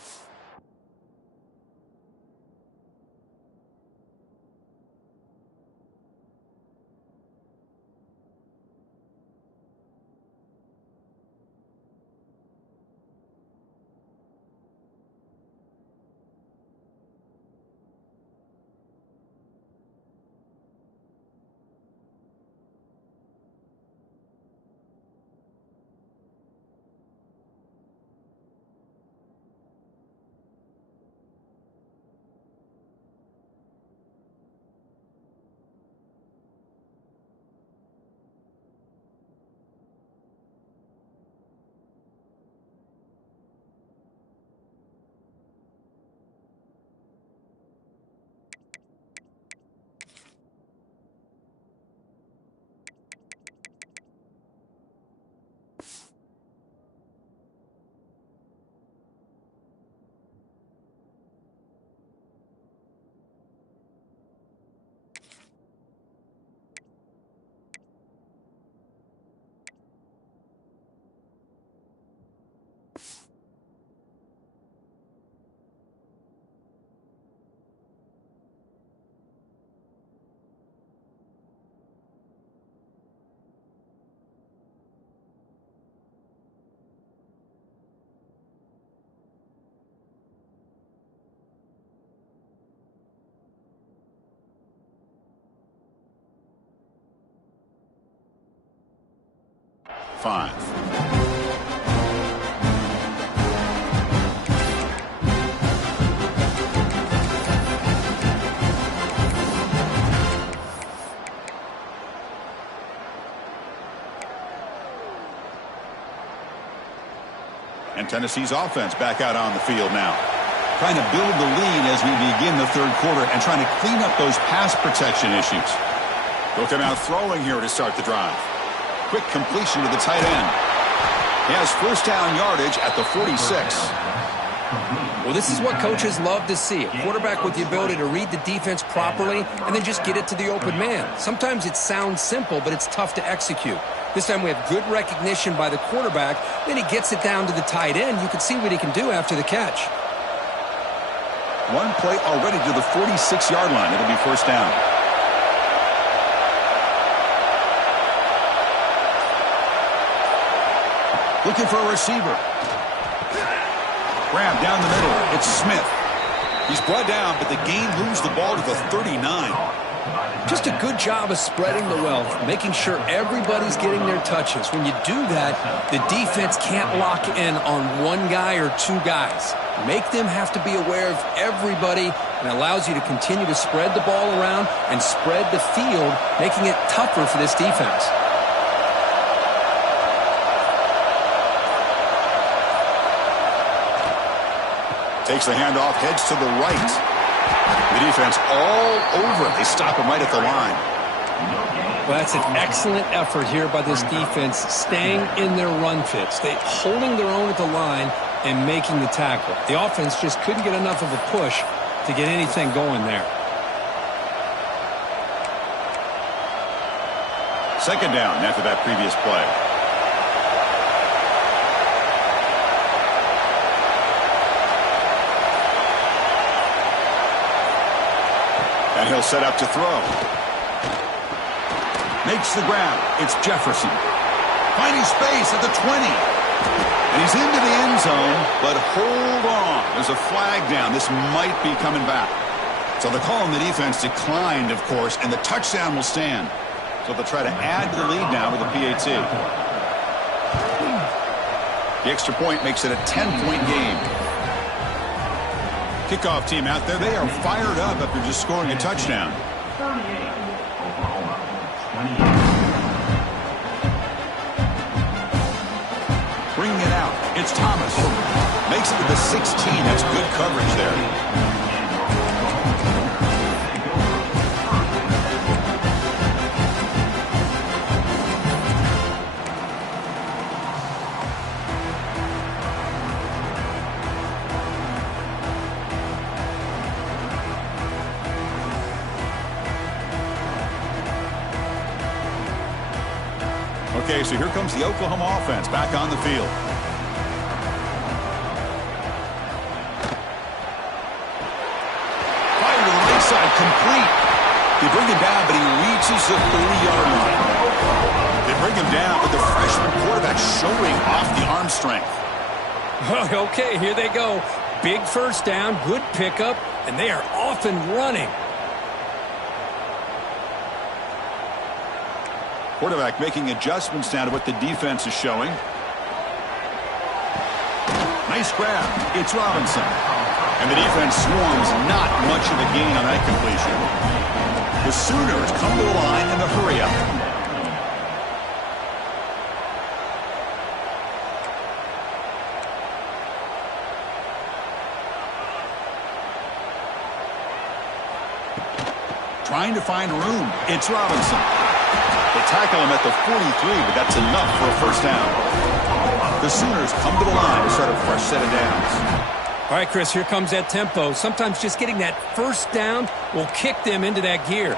Five. And Tennessee's offense back out on the field now. Trying to build the lead as we begin the third quarter and trying to clean up those pass protection issues. They'll come out throwing here to start the drive. Quick completion to the tight end. He has first down yardage at the 46. Well, this is what coaches love to see. A quarterback with the ability to read the defense properly and then just get it to the open man. Sometimes it sounds simple, but it's tough to execute. This time we have good recognition by the quarterback. Then he gets it down to the tight end. You can see what he can do after the catch. One play already to the 46-yard line. It'll be first down. Looking for a receiver. Grab down the middle. It's Smith. He's brought down, but the gain moves the ball to the 39. Just a good job of spreading the wealth, making sure everybody's getting their touches. When you do that, the defense can't lock in on one guy or two guys. Make them have to be aware of everybody, and allows you to continue to spread the ball around and spread the field, making it tougher for this defense. Takes the handoff, heads to the right. The defense all over it. They stop him right at the line. Well, that's an excellent effort here by this defense, staying in their run fits. They holding their own at the line and making the tackle. The offense just couldn't get enough of a push to get anything going there. Second down after that previous play. And he'll set up to throw. Makes the grab. It's Jefferson. Finding space at the 20. And he's into the end zone, but hold on. There's a flag down. This might be coming back. So the call on the defense declined, of course, and the touchdown will stand. So they'll try to add to the lead now with a PAT. The extra point makes it a 10-point game. Kickoff team out there, they are fired up after just scoring a touchdown. Bringing it out, it's Thomas. Makes it to the 16. That's good coverage there. Okay, so here comes the Oklahoma offense back on the field. Fire to the right side, complete. They bring him down, but he reaches the 30-yard line. They bring him down, but the freshman quarterback showing off the arm strength. Okay, here they go. Big first down, good pickup, and they are off and running. Quarterback making adjustments now to what the defense is showing. Nice grab. It's Robinson. And the defense swarms, not much of a gain on that completion. The Sooners come to the line in the hurry-up. Trying to find room. It's Robinson. They tackle him at the 43, but that's enough for a first down. The Sooners come to the line to start a fresh set of downs. All right, Chris, here comes that tempo. Sometimes just getting that first down will kick them into that gear.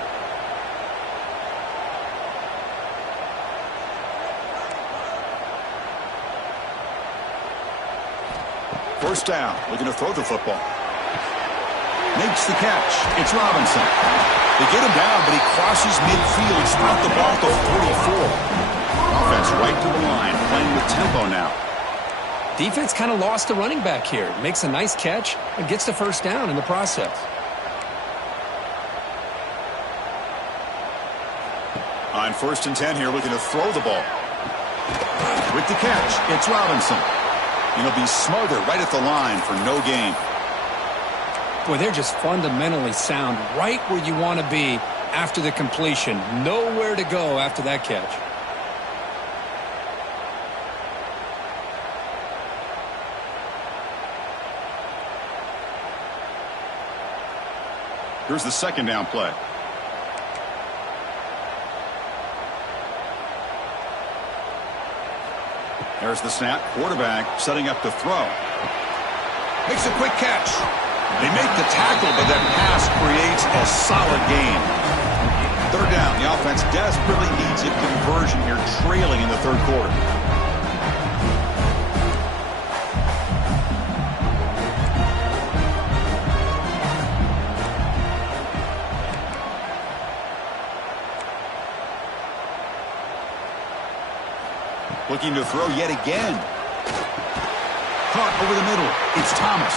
First down, looking to throw the football. Makes the catch. It's Robinson. They get him down, but he crosses midfield, sprout the ball to 44. Offense right to the line, playing with tempo now. Defense kind of lost the running back here. Makes a nice catch and gets the first down in the process. On 1st and 10 here, looking to throw the ball. With the catch, it's Robinson. He'll be smothered right at the line for no gain. Boy, they're just fundamentally sound, right where you want to be after the completion. Nowhere to go after that catch. Here's the second down play. There's the snap. Quarterback setting up the throw. Makes a quick catch. They make the tackle, but that pass creates a solid gain. Third down. The offense desperately needs a conversion here, trailing in the third quarter. Looking to throw yet again. Caught over the middle. It's Thomas.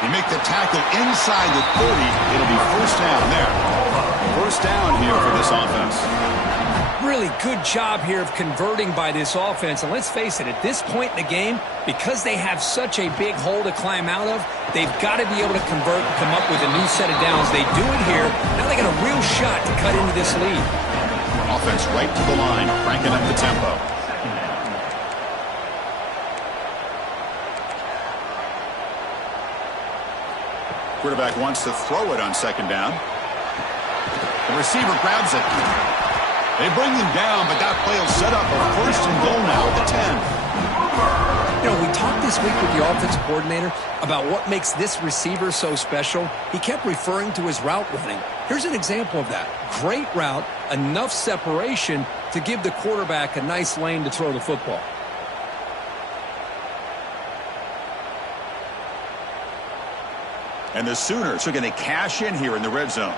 They make the tackle inside the 30. It'll be first down there. First down here for this offense. Really good job here of converting by this offense. And let's face it, at this point in the game, because they have such a big hole to climb out of, they've got to be able to convert and come up with a new set of downs. They do it here. Now they got a real shot to cut into this lead. Offense right to the line, cranking up the tempo. Quarterback wants to throw it on second down. The receiver grabs it. They bring him down, but that play will set up a first and goal now at the 10. You know, we talked this week with the offensive coordinator about what makes this receiver so special. He kept referring to his route running. Here's an example of that. Great route, enough separation to give the quarterback a nice lane to throw the football. And the Sooners are going to cash in here in the red zone.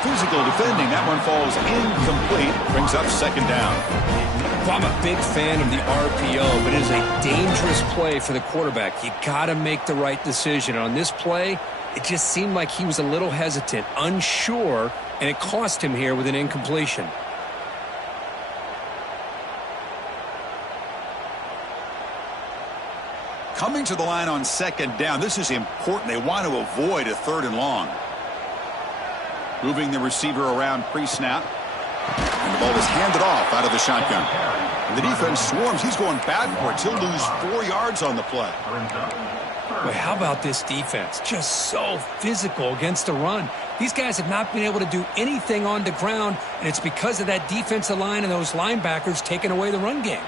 Physical defending. That one falls incomplete. Brings up second down. Well, I'm a big fan of the RPO, but it is a dangerous play for the quarterback. You got to make the right decision. On this play, it just seemed like he was a little hesitant, unsure, and it cost him here with an incompletion. Coming to the line on second down. This is important. They want to avoid a third and long. Moving the receiver around pre-snap. And the ball is handed off out of the shotgun. And the defense swarms. He's going backwards. He'll lose 4 yards on the play. But how about this defense? Just so physical against the run. These guys have not been able to do anything on the ground, and it's because of that defensive line and those linebackers taking away the run game.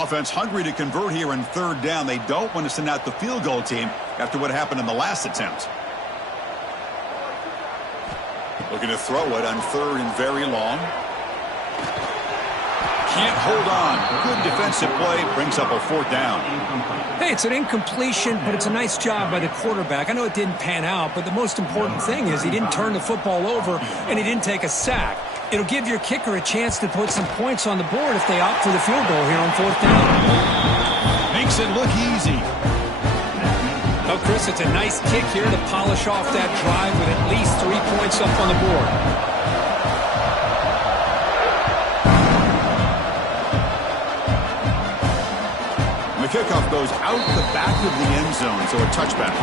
Offense hungry to convert here on third down. They don't want to send out the field goal team after what happened in the last attempt. Looking to throw it on third and very long. Can't hold on. Good defensive play. Brings up a fourth down. Hey, it's an incompletion, but it's a nice job by the quarterback. I know it didn't pan out, but the most important thing is he didn't turn the football over and he didn't take a sack. It'll give your kicker a chance to put some points on the board if they opt for the field goal here on fourth down. Makes it look easy. Oh, Chris, it's a nice kick here to polish off that drive with at least 3 points up on the board. The kickoff goes out the back of the end zone, so a touchback.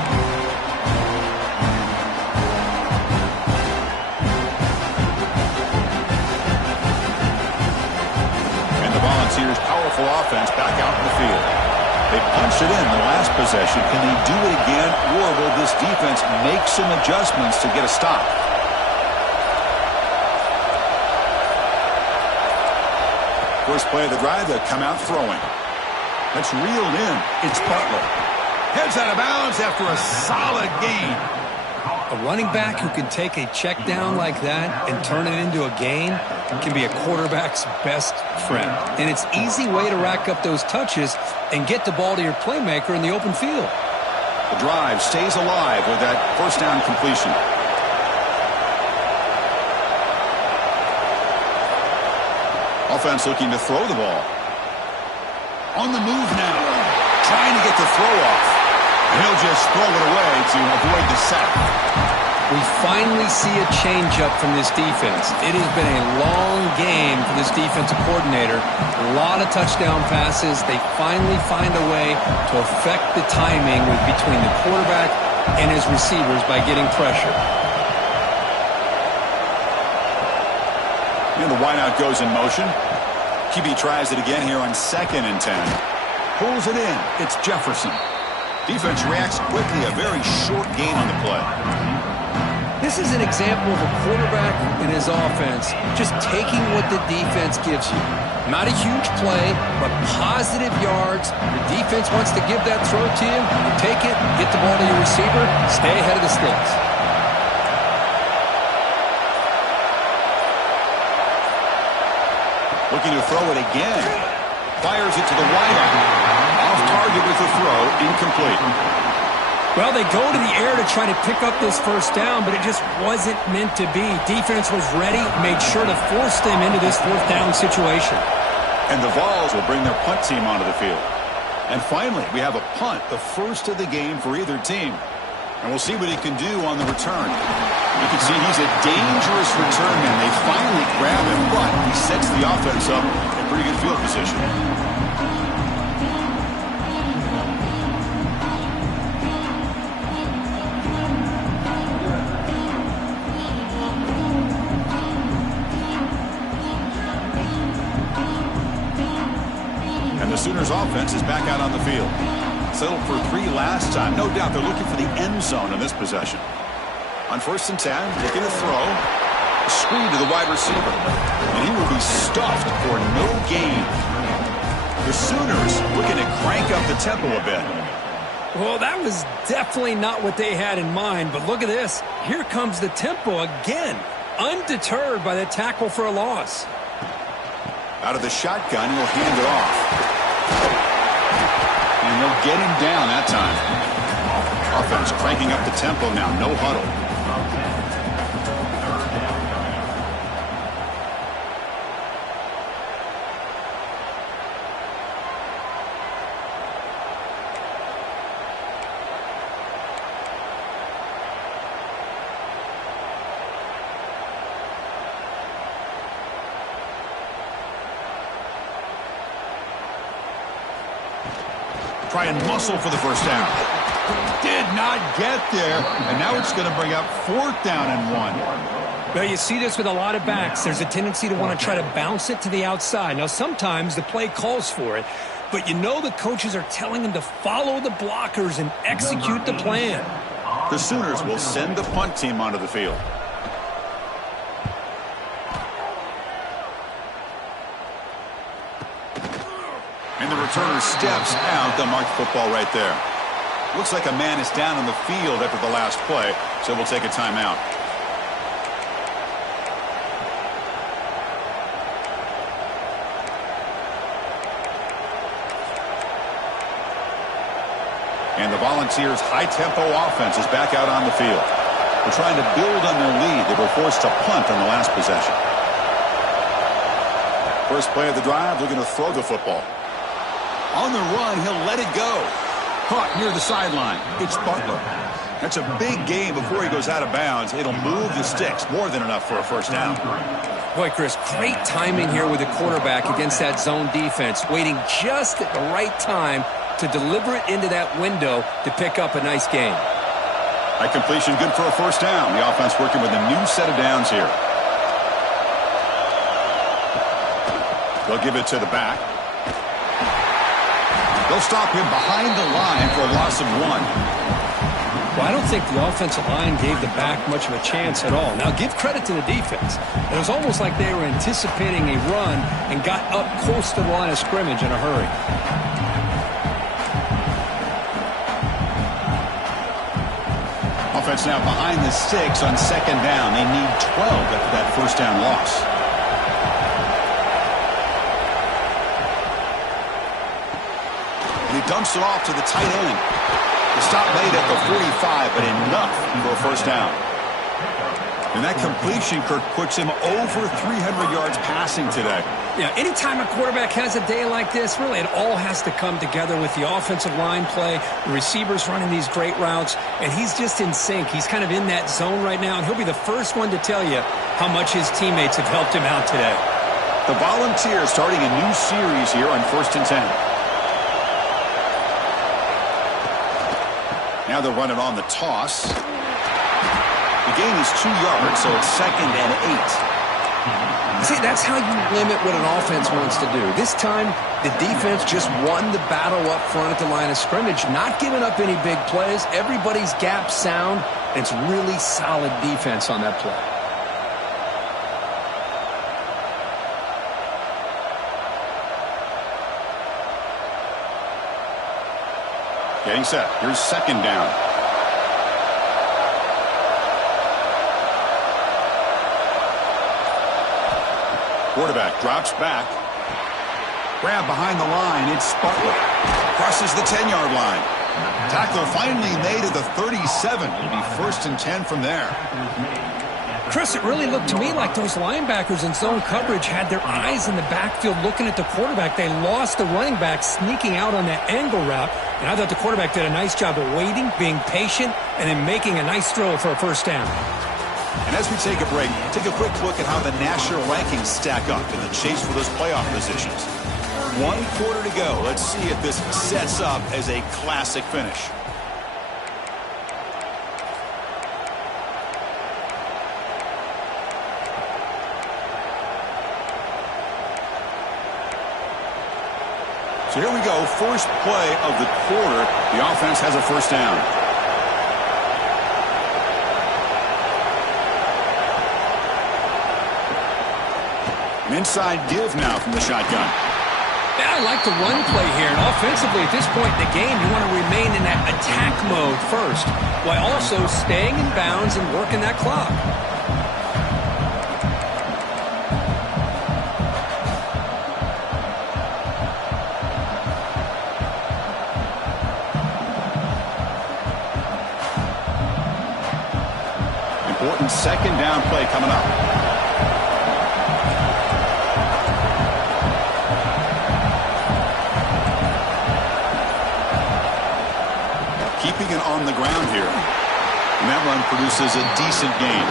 And the Volunteers' powerful offense back out in the field. They punched it in the last possession. Can they do it again, or will this defense make some adjustments to get a stop? First play of the drive, they'll come out throwing. That's reeled in. It's Butler. Heads out of bounds after a solid gain. A running back who can take a check down like that and turn it into a gain can be a quarterback's best friend. And it's an easy way to rack up those touches and get the ball to your playmaker in the open field. The drive stays alive with that first down completion. Offense looking to throw the ball. On the move now. Trying to get the throw off. And he'll just throw it away to avoid the sack. We finally see a change-up from this defense. It has been a long game for this defensive coordinator. A lot of touchdown passes. They finally find a way to affect the timing between the quarterback and his receivers by getting pressure. And the wideout goes in motion. QB tries it again here on 2nd and 10. Pulls it in. It's Jefferson. Defense reacts quickly. A very short gain on the play. This is an example of a quarterback and his offense just taking what the defense gives you. Not a huge play, but positive yards. The defense wants to give that throw to you. You take it, get the ball to your receiver, stay ahead of the sticks. Looking to throw it again. Fires it to the wideout. Off target with the throw. Incomplete. Well, they go to the air to try to pick up this first down, but it just wasn't meant to be. Defense was ready, made sure to force them into this fourth down situation. And the Vols will bring their punt team onto the field. And finally, we have a punt, the first of the game for either team. And we'll see what he can do on the return. You can see he's a dangerous return man. They finally grab him, but he sets the offense up in pretty good field position. And the Sooners offense is back out on the field. Settled for 3 last time. No doubt they're looking for the end zone in this possession. On 1st and 10, taking a throw. A screen to the wide receiver. And he will be stuffed for no gain. The Sooners looking to crank up the tempo a bit. Well, that was definitely not what they had in mind, but look at this. Here comes the tempo again. Undeterred by the tackle for a loss. Out of the shotgun, he'll hand it off. And they'll get him down that time. Offense cranking up the tempo now. No huddle. Try and muscle for the first down. Did not get there. And now it's going to bring up 4th down and 1. Well, you see this with a lot of backs. There's a tendency to want to try to bounce it to the outside. Now, sometimes the play calls for it, but you know the coaches are telling them to follow the blockers and execute the plan. The Sooners will send the punt team onto the field. And the returner steps out. They'll mark football right there. Looks like a man is down on the field after the last play, so we'll take a timeout. And the Volunteers' high-tempo offense is back out on the field. They're trying to build on their lead. They were forced to punt on the last possession. First play of the drive, looking to throw the football. On the run, he'll let it go. Caught near the sideline. It's Butler. That's a big gain before he goes out of bounds. It'll move the sticks. More than enough for a first down. Boy, Chris, great timing here with the quarterback against that zone defense, waiting just at the right time to deliver it into that window to pick up a nice gain. That completion good for a first down. The offense working with a new set of downs here. They'll give it to the back. They'll stop him behind the line for a loss of 1. Well, I don't think the offensive line gave the back much of a chance at all. Now, give credit to the defense. It was almost like they were anticipating a run and got up close to the line of scrimmage in a hurry. Offense now behind the 6 on second down. They need 12 after that first down loss. He dumps it off to the tight end. The stop made at the 45, but enough for a first down. And that completion, Kirk, puts him over 300 yards passing today. Yeah, anytime a quarterback has a day like this, really it all has to come together with the offensive line play, the receivers running these great routes, and he's just in sync. He's kind of in that zone right now, and he'll be the first one to tell you how much his teammates have helped him out today. The Volunteers starting a new series here on 1st and 10. Now they'll run it on the toss. The gain is 2 yards, so it's 2nd and 8. See, that's how you limit what an offense wants to do. This time, the defense just won the battle up front at the line of scrimmage, not giving up any big plays. Everybody's gap sound, and it's really solid defense on that play. Getting set. Here's second down. Quarterback drops back. Grab behind the line. It's Butler. Crosses the 10-yard line. Tackle finally made at the 37. It'll be 1st and 10 from there. Chris, it really looked to me like those linebackers in zone coverage had their eyes in the backfield looking at the quarterback. They lost the running back sneaking out on that angle route, and I thought the quarterback did a nice job of waiting, being patient, and then making a nice throw for a first down. And as we take a break, take a quick look at how the national rankings stack up in the chase for those playoff positions. 1 quarter to go. Let's see if this sets up as a classic finish. So here we go, first play of the quarter. The offense has a first down. An inside give now from the shotgun. Yeah, I like the run play here. And offensively, at this point in the game, you want to remain in that attack mode first, while also staying in bounds and working that clock. Important second down play coming up. Keeping it on the ground here. And that run produces a decent gain.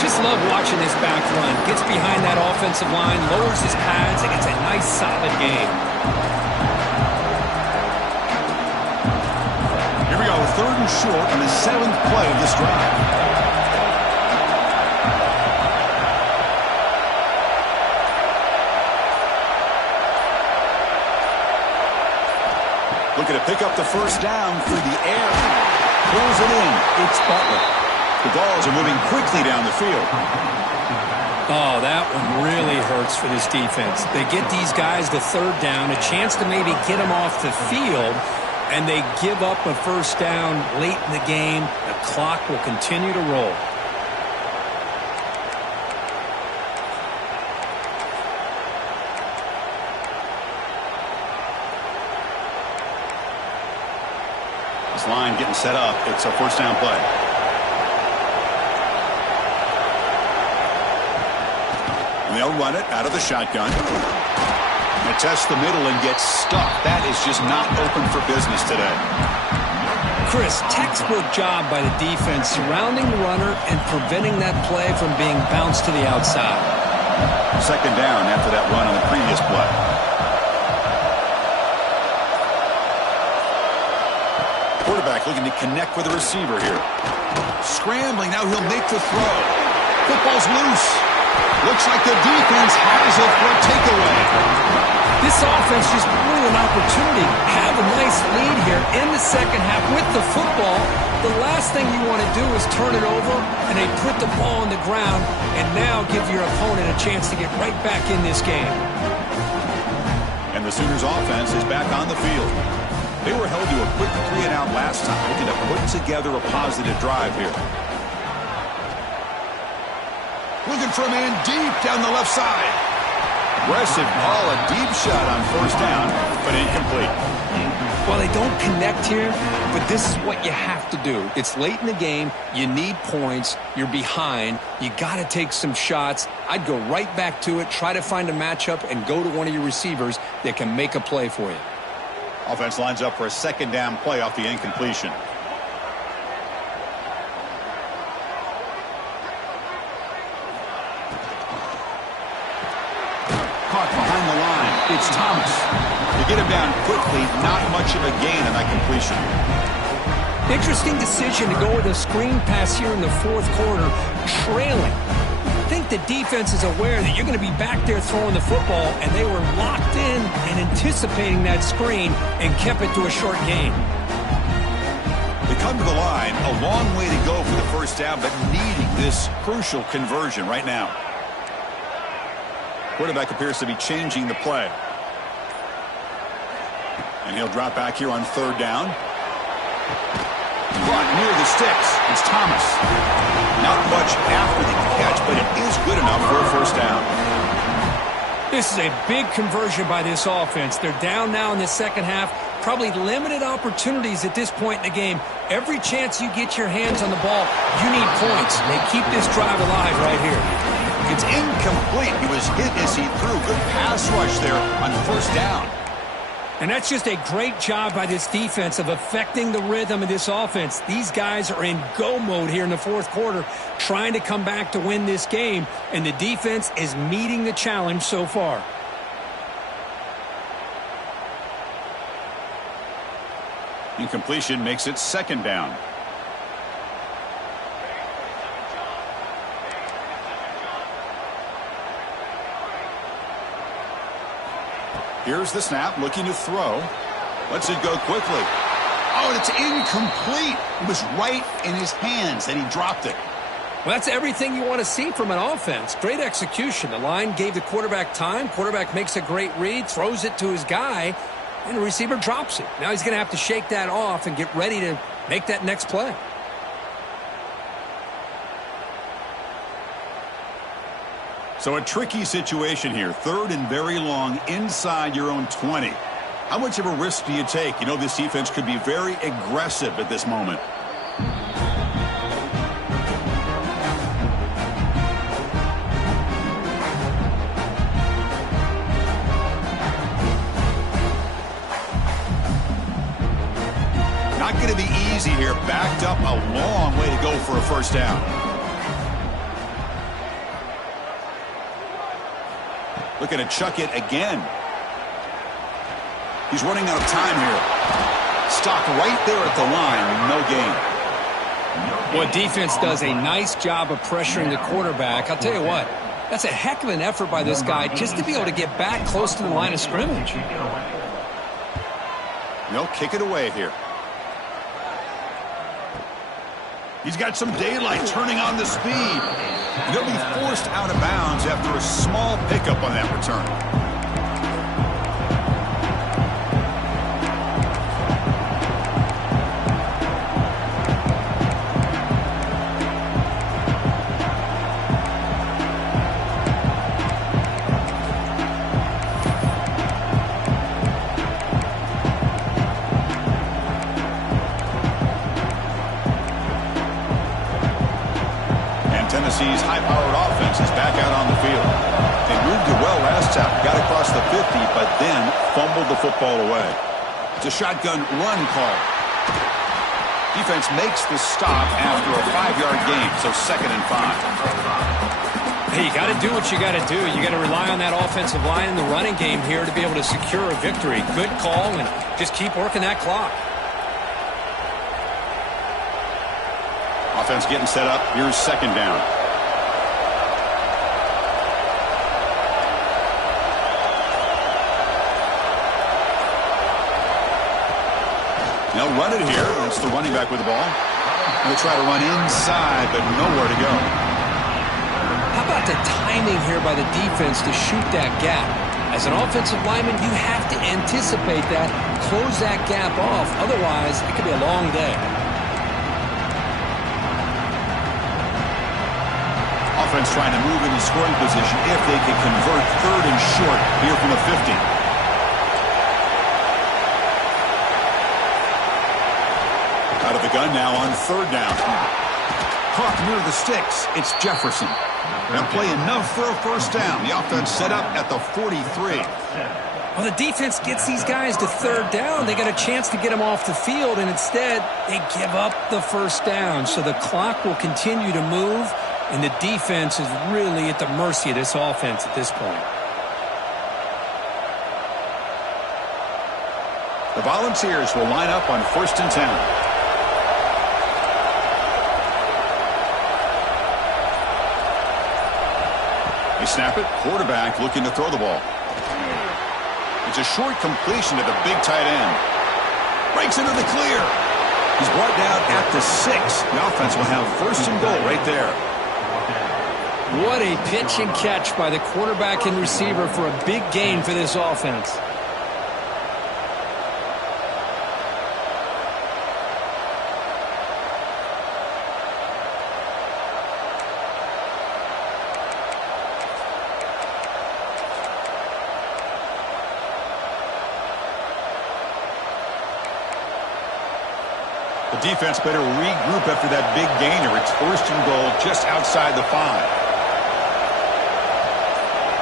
Just love watching this back run. Gets behind that offensive line, lowers his pads, and gets a nice solid gain. Here we go, 3rd and short on the 7th play of this drive. Looking to pick up the first down through the air. Pulls it in. It's Butler. The Vols are moving quickly down the field. Oh, that one really hurts for this defense. They get these guys the third down, a chance to maybe get them off the field, and they give up a first down late in the game. The clock will continue to roll. This line getting set up. It's a first down play. And they'll run it out of the shotgun. They test the middle and get stuck. That is just not open for business today. Chris, textbook job by the defense surrounding the runner and preventing that play from being bounced to the outside. Second down after that run on the previous play. Quarterback looking to connect with the receiver here. Scrambling, now he'll make the throw. Football's loose. Looks like the defense has it for a takeaway. This offense just blew an opportunity. Have a nice lead here in the second half with the football. The last thing you want to do is turn it over and they put the ball on the ground and now give your opponent a chance to get right back in this game. And the Sooners offense is back on the field. They were held to a quick 3-and-out last time, looking to put together a positive drive here. Looking for a man deep down the left side. Aggressive ball, a deep shot on first down, but incomplete. Well, they don't connect here, but this is what you have to do. It's late in the game. You need points. You're behind. You got to take some shots. I'd go right back to it, try to find a matchup, and go to one of your receivers that can make a play for you. Offense lines up for a second down play off the incompletion. Caught behind the line. It's Thomas. To get him down quickly, not much of a gain on that completion. Interesting decision to go with a screen pass here in the fourth quarter, trailing. I think the defense is aware that you're going to be back there throwing the football, and they were locked in and anticipating that screen and kept it to a short gain. They come to the line, a long way to go for the first down, but needing this crucial conversion right now. Quarterback appears to be changing the play. And he'll drop back here on third down. Brought near the sticks. It's Thomas. Not much after the catch, but it is good enough for a first down. This is a big conversion by this offense. They're down now in the second half. Probably limited opportunities at this point in the game. Every chance you get your hands on the ball, you need points. They keep this drive alive right here. It's incomplete. He was hit as he threw. Good pass rush there on first down. And that's just a great job by this defense of affecting the rhythm of this offense. These guys are in go mode here in the fourth quarter, trying to come back to win this game, and the defense is meeting the challenge so far. Incompletion makes it second down. Here's the snap, looking to throw. Lets it go quickly. Oh, and it's incomplete. It was right in his hands, and he dropped it. Well, that's everything you want to see from an offense. Great execution. The line gave the quarterback time. Quarterback makes a great read, throws it to his guy, and the receiver drops it. Now he's going to have to shake that off and get ready to make that next play. So a tricky situation here. Third and very long inside your own 20. How much of a risk do you take? You know, this defense could be very aggressive at this moment. Not going to be easy here. Backed up a long way to go for a first down. Looking to chuck it again. He's running out of time here. Stopped right there at the line. No gain. Well, defense does a nice job of pressuring the quarterback. I'll tell you what, that's a heck of an effort by this guy just to be able to get back close to the line of scrimmage. They'll kick it away here. He's got some daylight, turning on the speed. And he'll be forced out of bounds after a small pickup on that return. Tennessee's high-powered offense is back out on the field. They moved it well last time, got across the 50, but then fumbled the football away. It's a shotgun run call. Defense makes the stop after a 5-yard gain, so 2nd and 5. Hey, you got to do what you got to do. You got to rely on that offensive line in the running game here to be able to secure a victory. Good call, and just keep working that clock. Offense getting set up. Here's 2nd down. They'll run it here. That's the running back with the ball. They'll try to run inside, but nowhere to go. How about the timing here by the defense to shoot that gap? As an offensive lineman, you have to anticipate that, close that gap off. Otherwise, it could be a long day. Offense trying to move into scoring position if they can convert 3rd and short here from the 50. Out of the gun now on 3rd down. Caught near the sticks. It's Jefferson. They'll play enough for a 1st down. The offense set up at the 43. Well, the defense gets these guys to 3rd down. They got a chance to get them off the field, and instead they give up the 1st down. So the clock will continue to move, and the defense is really at the mercy of this offense at this point. The Volunteers will line up on 1st and 10. They snap it. Quarterback looking to throw the ball. It's a short completion to the big tight end. Breaks into the clear. He's brought down at the 6. The offense will have 1st and goal right there. What a pitch and catch by the quarterback and receiver for a big gain for this offense. The defense better regroup after that big gainer. It's 1st and goal just outside the 5.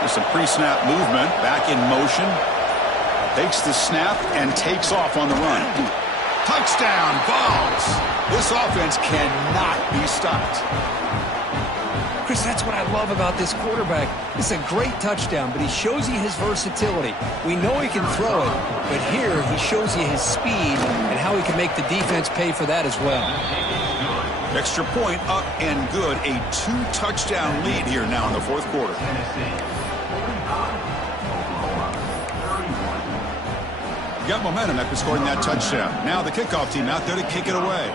There's some pre-snap movement. Back in motion. Takes the snap and takes off on the run. Touchdown, Vols. This offense cannot be stopped. Chris, that's what I love about this quarterback. It's a great touchdown, but he shows you his versatility. We know he can throw it, but here he shows you his speed and how he can make the defense pay for that as well. Extra point up and good. A 2-touchdown lead here now in the 4th quarter. Got momentum after scoring that touchdown. Now the kickoff team out there to kick it away.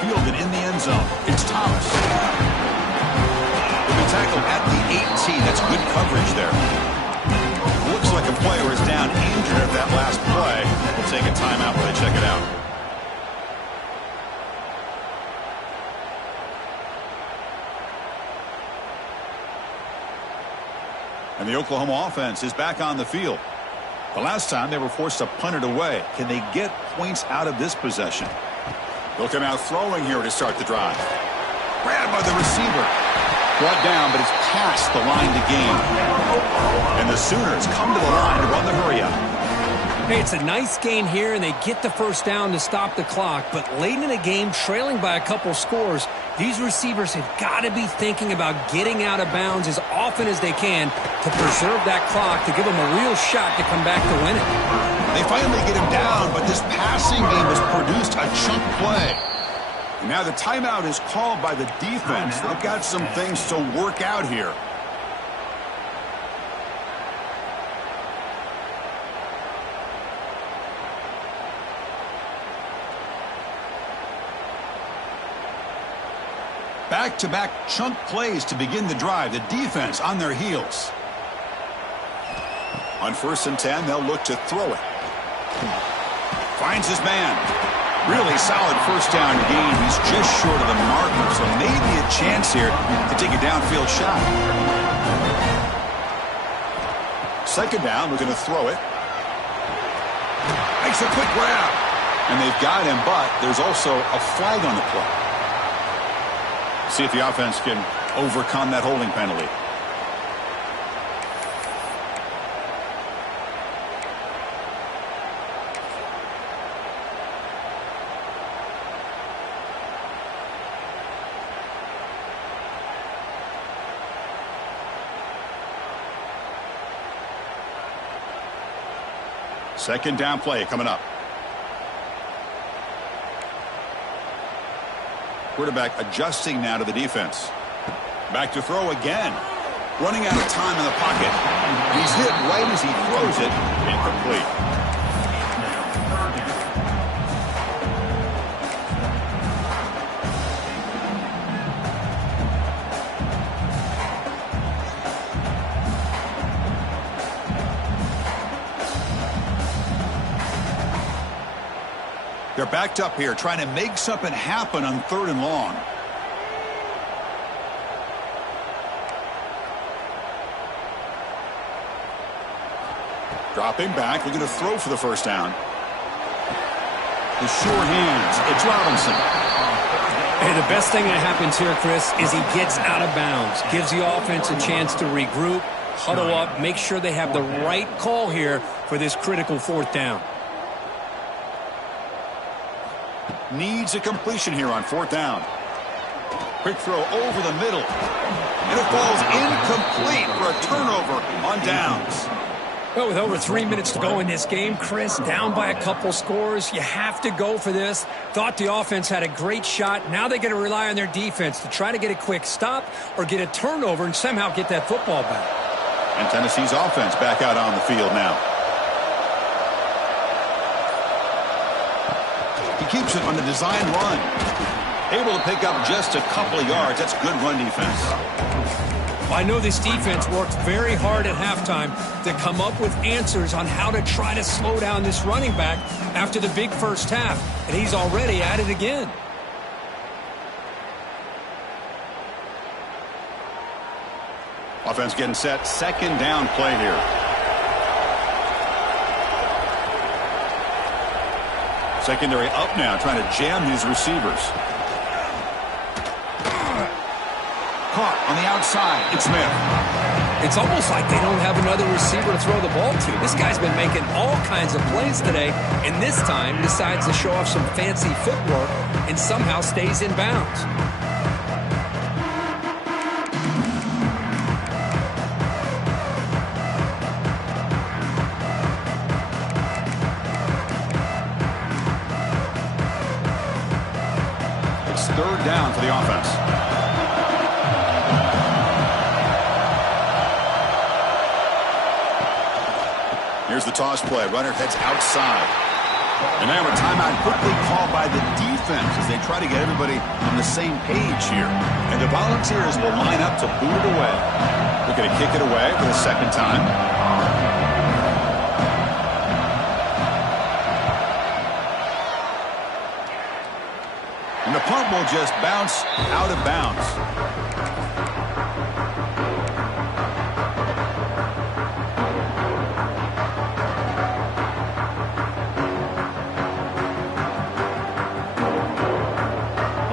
Fielded in the end zone. It's Thomas. He'll be tackled at the 18. That's good coverage there. Looks like a player is down injured at that last play. We'll take a timeout while they check it out. And the Oklahoma offense is back on the field. The last time they were forced to punt it away. Can they get points out of this possession? They'll come out throwing here to start the drive. Grabbed by the receiver. Brought down, but it's past the line to gain. And the Sooners come to the line to run the hurry-up. Hey, it's a nice gain here, and they get the 1st down to stop the clock. But late in the game, trailing by a couple scores, these receivers have got to be thinking about getting out of bounds as often as they can to preserve that clock, to give them a real shot to come back to win it. They finally get him down, but this passing game has produced a chunk play. And now the timeout is called by the defense. They've got some things to work out here. Back-to-back chunk plays to begin the drive. The defense on their heels. On 1st and 10, they'll look to throw it. Finds his man. Really solid first down gain. He's just short of the marker, so maybe a chance here to take a downfield shot. 2nd down, we're going to throw it. Makes a quick grab. And they've got him, but there's also a flag on the play. See if the offense can overcome that holding penalty. Second down play coming up. Quarterback adjusting now to the defense. Back to throw again. Running out of time in the pocket. He's hit right as he throws it. Incomplete. They're backed up here, trying to make something happen on 3rd and long. Dropping back, looking to throw for the first down. The sure hands, it's Robinson. Hey, the best thing that happens here, Chris, is he gets out of bounds. Gives the offense a chance to regroup, huddle up, make sure they have the right call here for this critical 4th down. Needs a completion here on 4th down. Quick throw over the middle. And it falls incomplete for a turnover on downs. Well, with over 3 minutes to go in this game, Chris, down by a couple scores, you have to go for this. Thought the offense had a great shot. Now they got to rely on their defense to try to get a quick stop or get a turnover and somehow get that football back. And Tennessee's offense back out on the field now. He keeps it on the design run. Able to pick up just a couple of yards. That's good run defense. I know this defense worked very hard at halftime to come up with answers on how to try to slow down this running back after the big first half, and he's already at it again. Offense getting set. 2nd down play here. Secondary up now, trying to jam these receivers. Caught on the outside. It's Smith. It's almost like they don't have another receiver to throw the ball to. This guy's been making all kinds of plays today, and this time decides to show off some fancy footwork and somehow stays in bounds. It's 3rd down for the offense. Here's the toss play. Runner heads outside. And now a timeout quickly called by the defense as they try to get everybody on the same page here. And the Volunteers will line up to boot it away. They're going to kick it away for the 2nd time. And the punt will just bounce out of bounds.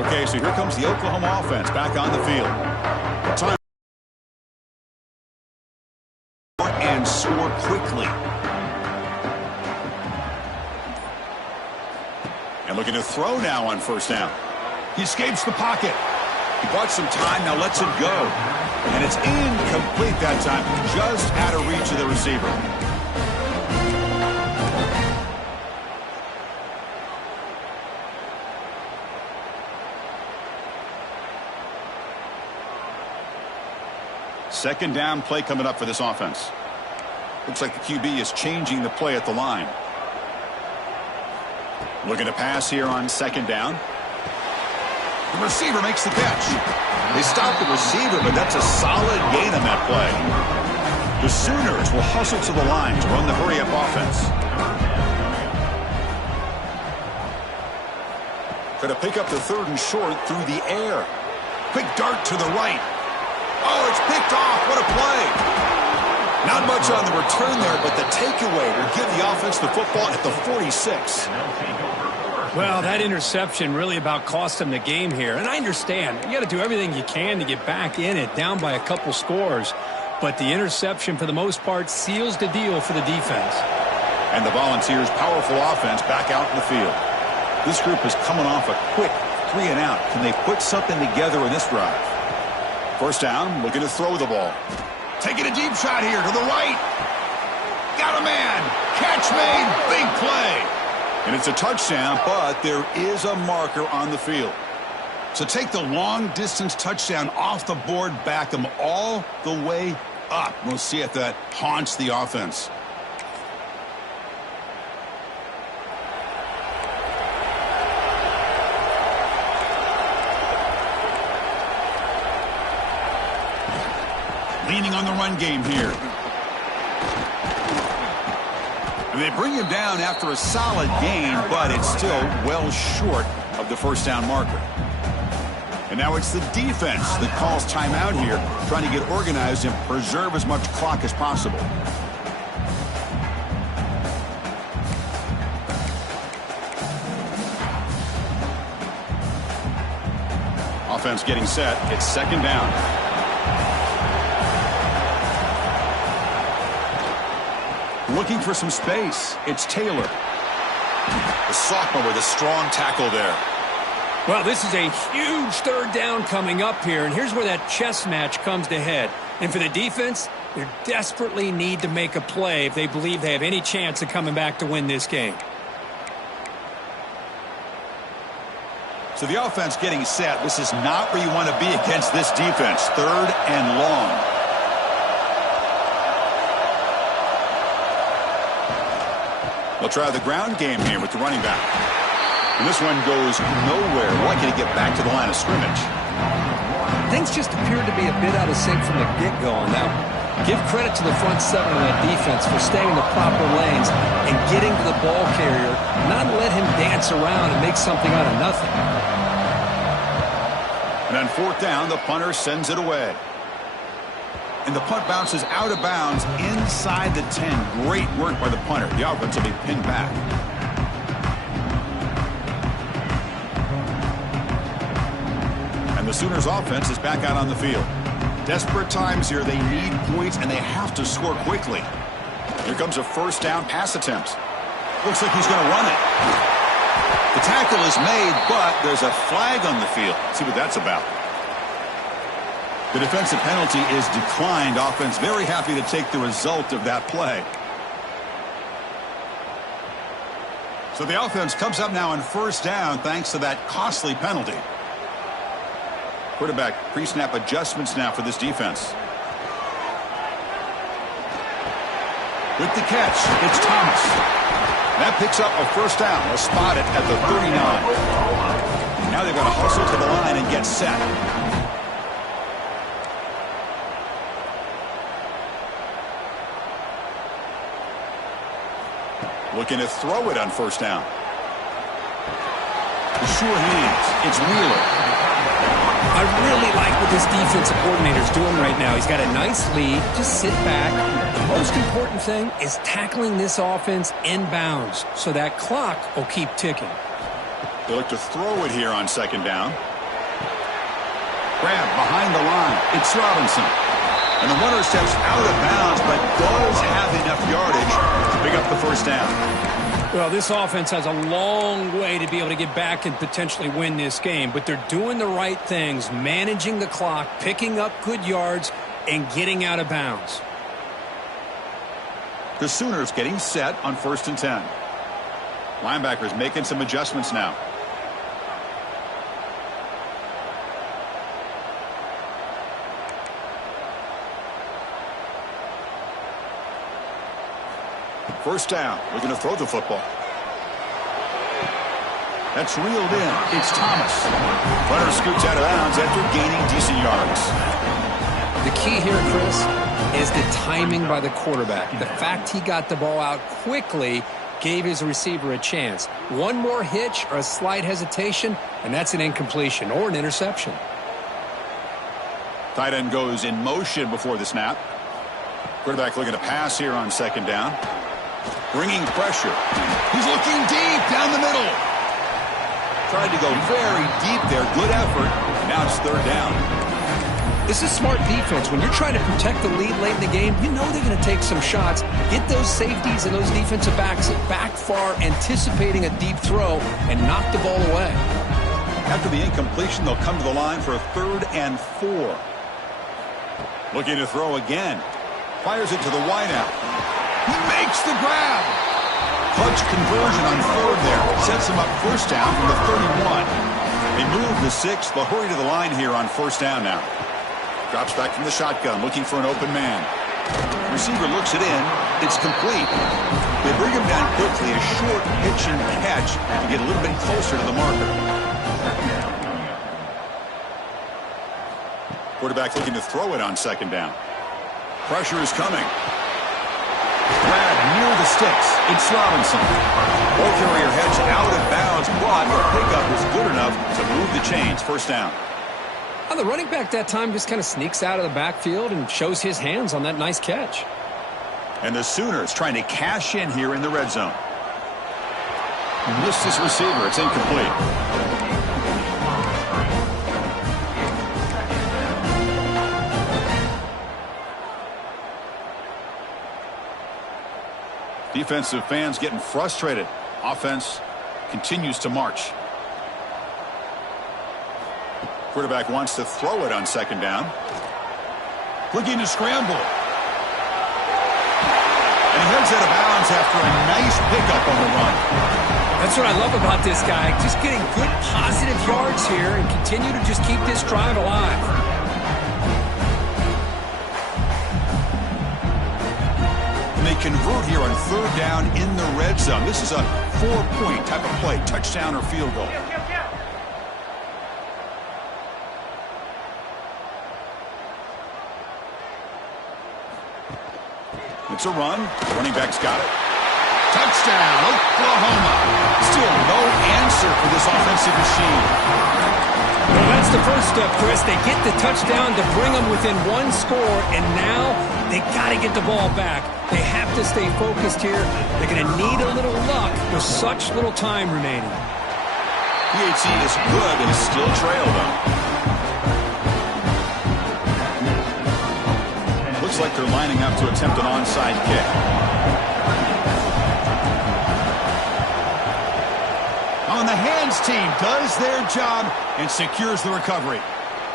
Okay, so here comes the Oklahoma offense back on the field. Time and score quickly. And looking to throw now on 1st down. He escapes the pocket. He bought some time, now lets it go. And it's incomplete that time, just out of reach of the receiver. Second down play coming up for this offense. Looks like the QB is changing the play at the line. Looking to pass here on 2nd down. The receiver makes the catch. They stop the receiver, but that's a solid gain on that play. The Sooners will hustle to the line to run the hurry-up offense. Going to pick up the 3rd and short through the air. Quick dart to the right. Oh, it's picked off. What a play. Not much on the return there, but the takeaway will give the offense the football at the 46. Well, that interception really about cost them the game here. And I understand. You got to do everything you can to get back in it, down by a couple scores. But the interception, for the most part, seals the deal for the defense. And the Volunteers' powerful offense back out in the field. This group is coming off a quick 3 and out. Can they put something together in this drive? First down, looking to throw the ball. Taking a deep shot here to the right. Got a man. Catch made. Big play. And it's a touchdown, but there is a marker on the field. So take the long-distance touchdown off the board, back them all the way up. We'll see if that haunts the offense. Leaning on the run game here. And they bring him down after a solid gain, but it's still well short of the first down marker. And now it's the defense that calls timeout here, trying to get organized and preserve as much clock as possible. Offense getting set. It's second down. Looking for some space. It's Taylor. The sophomore with a strong tackle there. Well, this is a huge 3rd down coming up here, and here's where that chess match comes to head. And for the defense, they desperately need to make a play if they believe they have any chance of coming back to win this game. So the offense getting set. This is not where you want to be against this defense. 3rd and long. They'll try the ground game here with the running back. And this one goes nowhere. Lucky to get back to the line of scrimmage. Things just appeared to be a bit out of sync from the get-go on that one. Give credit to the front 7 of that defense for staying in the proper lanes and getting to the ball carrier, not let him dance around and make something out of nothing. And on 4th down, the punter sends it away. And the punt bounces out of bounds inside the 10. Great work by the punter. The offense will be pinned back. And the Sooners offense is back out on the field. Desperate times here. They need points, and they have to score quickly. Here comes a first down pass attempt. Looks like he's going to run it. The tackle is made, but there's a flag on the field. Let's see what that's about. The defensive penalty is declined. Offense very happy to take the result of that play. So the offense comes up now on first down thanks to that costly penalty. Quarterback pre-snap adjustments now for this defense. With the catch, it's Thomas. That picks up a first down. They'll spot it at the 39. Now they've got to hustle to the line and get set. Looking to throw it on first down. Sure hands. It's Wheeler. I really like what this defensive coordinator is doing right now. He's got a nice lead. Just sit back. The most important thing is tackling this offense inbounds so that clock will keep ticking. They look to throw it here on second down. Grab behind the line. It's Robinson. And the runner steps out of bounds, but does have enough yardage to pick up the first down. Well, this offense has a long way to be able to get back and potentially win this game, but they're doing the right things, managing the clock, picking up good yards, and getting out of bounds. The Sooners getting set on 1st and 10. Linebackers making some adjustments now. First down. We're going to throw the football. That's reeled in. It's Thomas. Runner scoots out of bounds after gaining decent yards. The key here, Chris, is the timing by the quarterback. The fact he got the ball out quickly gave his receiver a chance. One more hitch or a slight hesitation, and that's an incompletion or an interception. Tight end goes in motion before the snap. Quarterback looking to pass here on second down. Bringing pressure. He's looking deep down the middle. Tried to go very deep there. Good effort. Now it's third down. This is smart defense. When you're trying to protect the lead late in the game, you know they're going to take some shots. Get those safeties and those defensive backs back far, anticipating a deep throw, and knock the ball away. After the incompletion, they'll come to the line for a 3rd and 4. Looking to throw again. Fires it to the wideout. He makes the grab. Clutch conversion on 3rd there. Sets him up first down from the 31. They move the 6th. They'll hurry to the line here on first down now. Drops back from the shotgun, looking for an open man. Receiver looks it in. It's complete. They bring him down quickly. A short pitch and catch to get a little bit closer to the marker. Quarterback looking to throw it on second down. Pressure is coming. Grab near the sticks. It's Robinson. Ball carrier heads out of bounds, but the pickup was good enough to move the chains. First down. Well, the running back that time just kind of sneaks out of the backfield and shows his hands on that nice catch. And the Sooners trying to cash in here in the red zone. Missed his receiver. It's incomplete. Defensive fans getting frustrated. Offense continues to march. Quarterback wants to throw it on second down. Looking to scramble. And he heads out of bounds after a nice pickup on the run. That's what I love about this guy. Just getting good positive yards here and continue to just keep this drive alive. And they convert here on third down in the red zone. This is a 4-point type of play, touchdown or field goal. It's a run. Running back's got it. Touchdown, Oklahoma. Still no answer for this offensive machine. Well, that's the first step, Chris. They get the touchdown to bring them within one score, and now they got to get the ball back. They have to stay focused here. They're going to need a little luck with such little time remaining. PHC is good and still trail them. Looks like they're lining up to attempt an onside kick. On the hands team does their job and secures the recovery.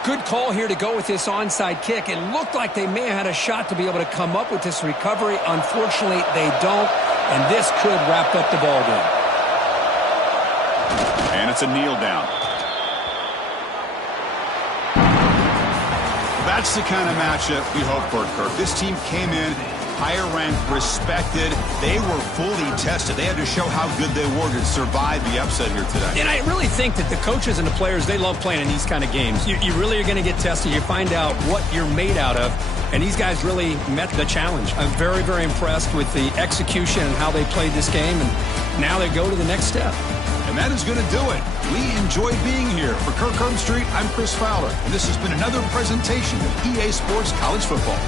Good call here to go with this onside kick. It looked like they may have had a shot to be able to come up with this recovery. Unfortunately, they don't, and this could wrap up the ball game. And it's a kneel down. That's the kind of matchup we hope for, Kirk. This team came in higher ranked, respected. They were fully tested. They had to show how good they were to survive the upset here today. And I really think that the coaches and the players, they love playing in these kind of games. You really are going to get tested. You find out what you're made out of. And these guys really met the challenge. I'm very, very impressed with the execution and how they played this game. And now they go to the next step. And that is going to do it. We enjoyed being here. For Kirk Herbstreit, I'm Chris Fowler. And this has been another presentation of EA Sports College Football.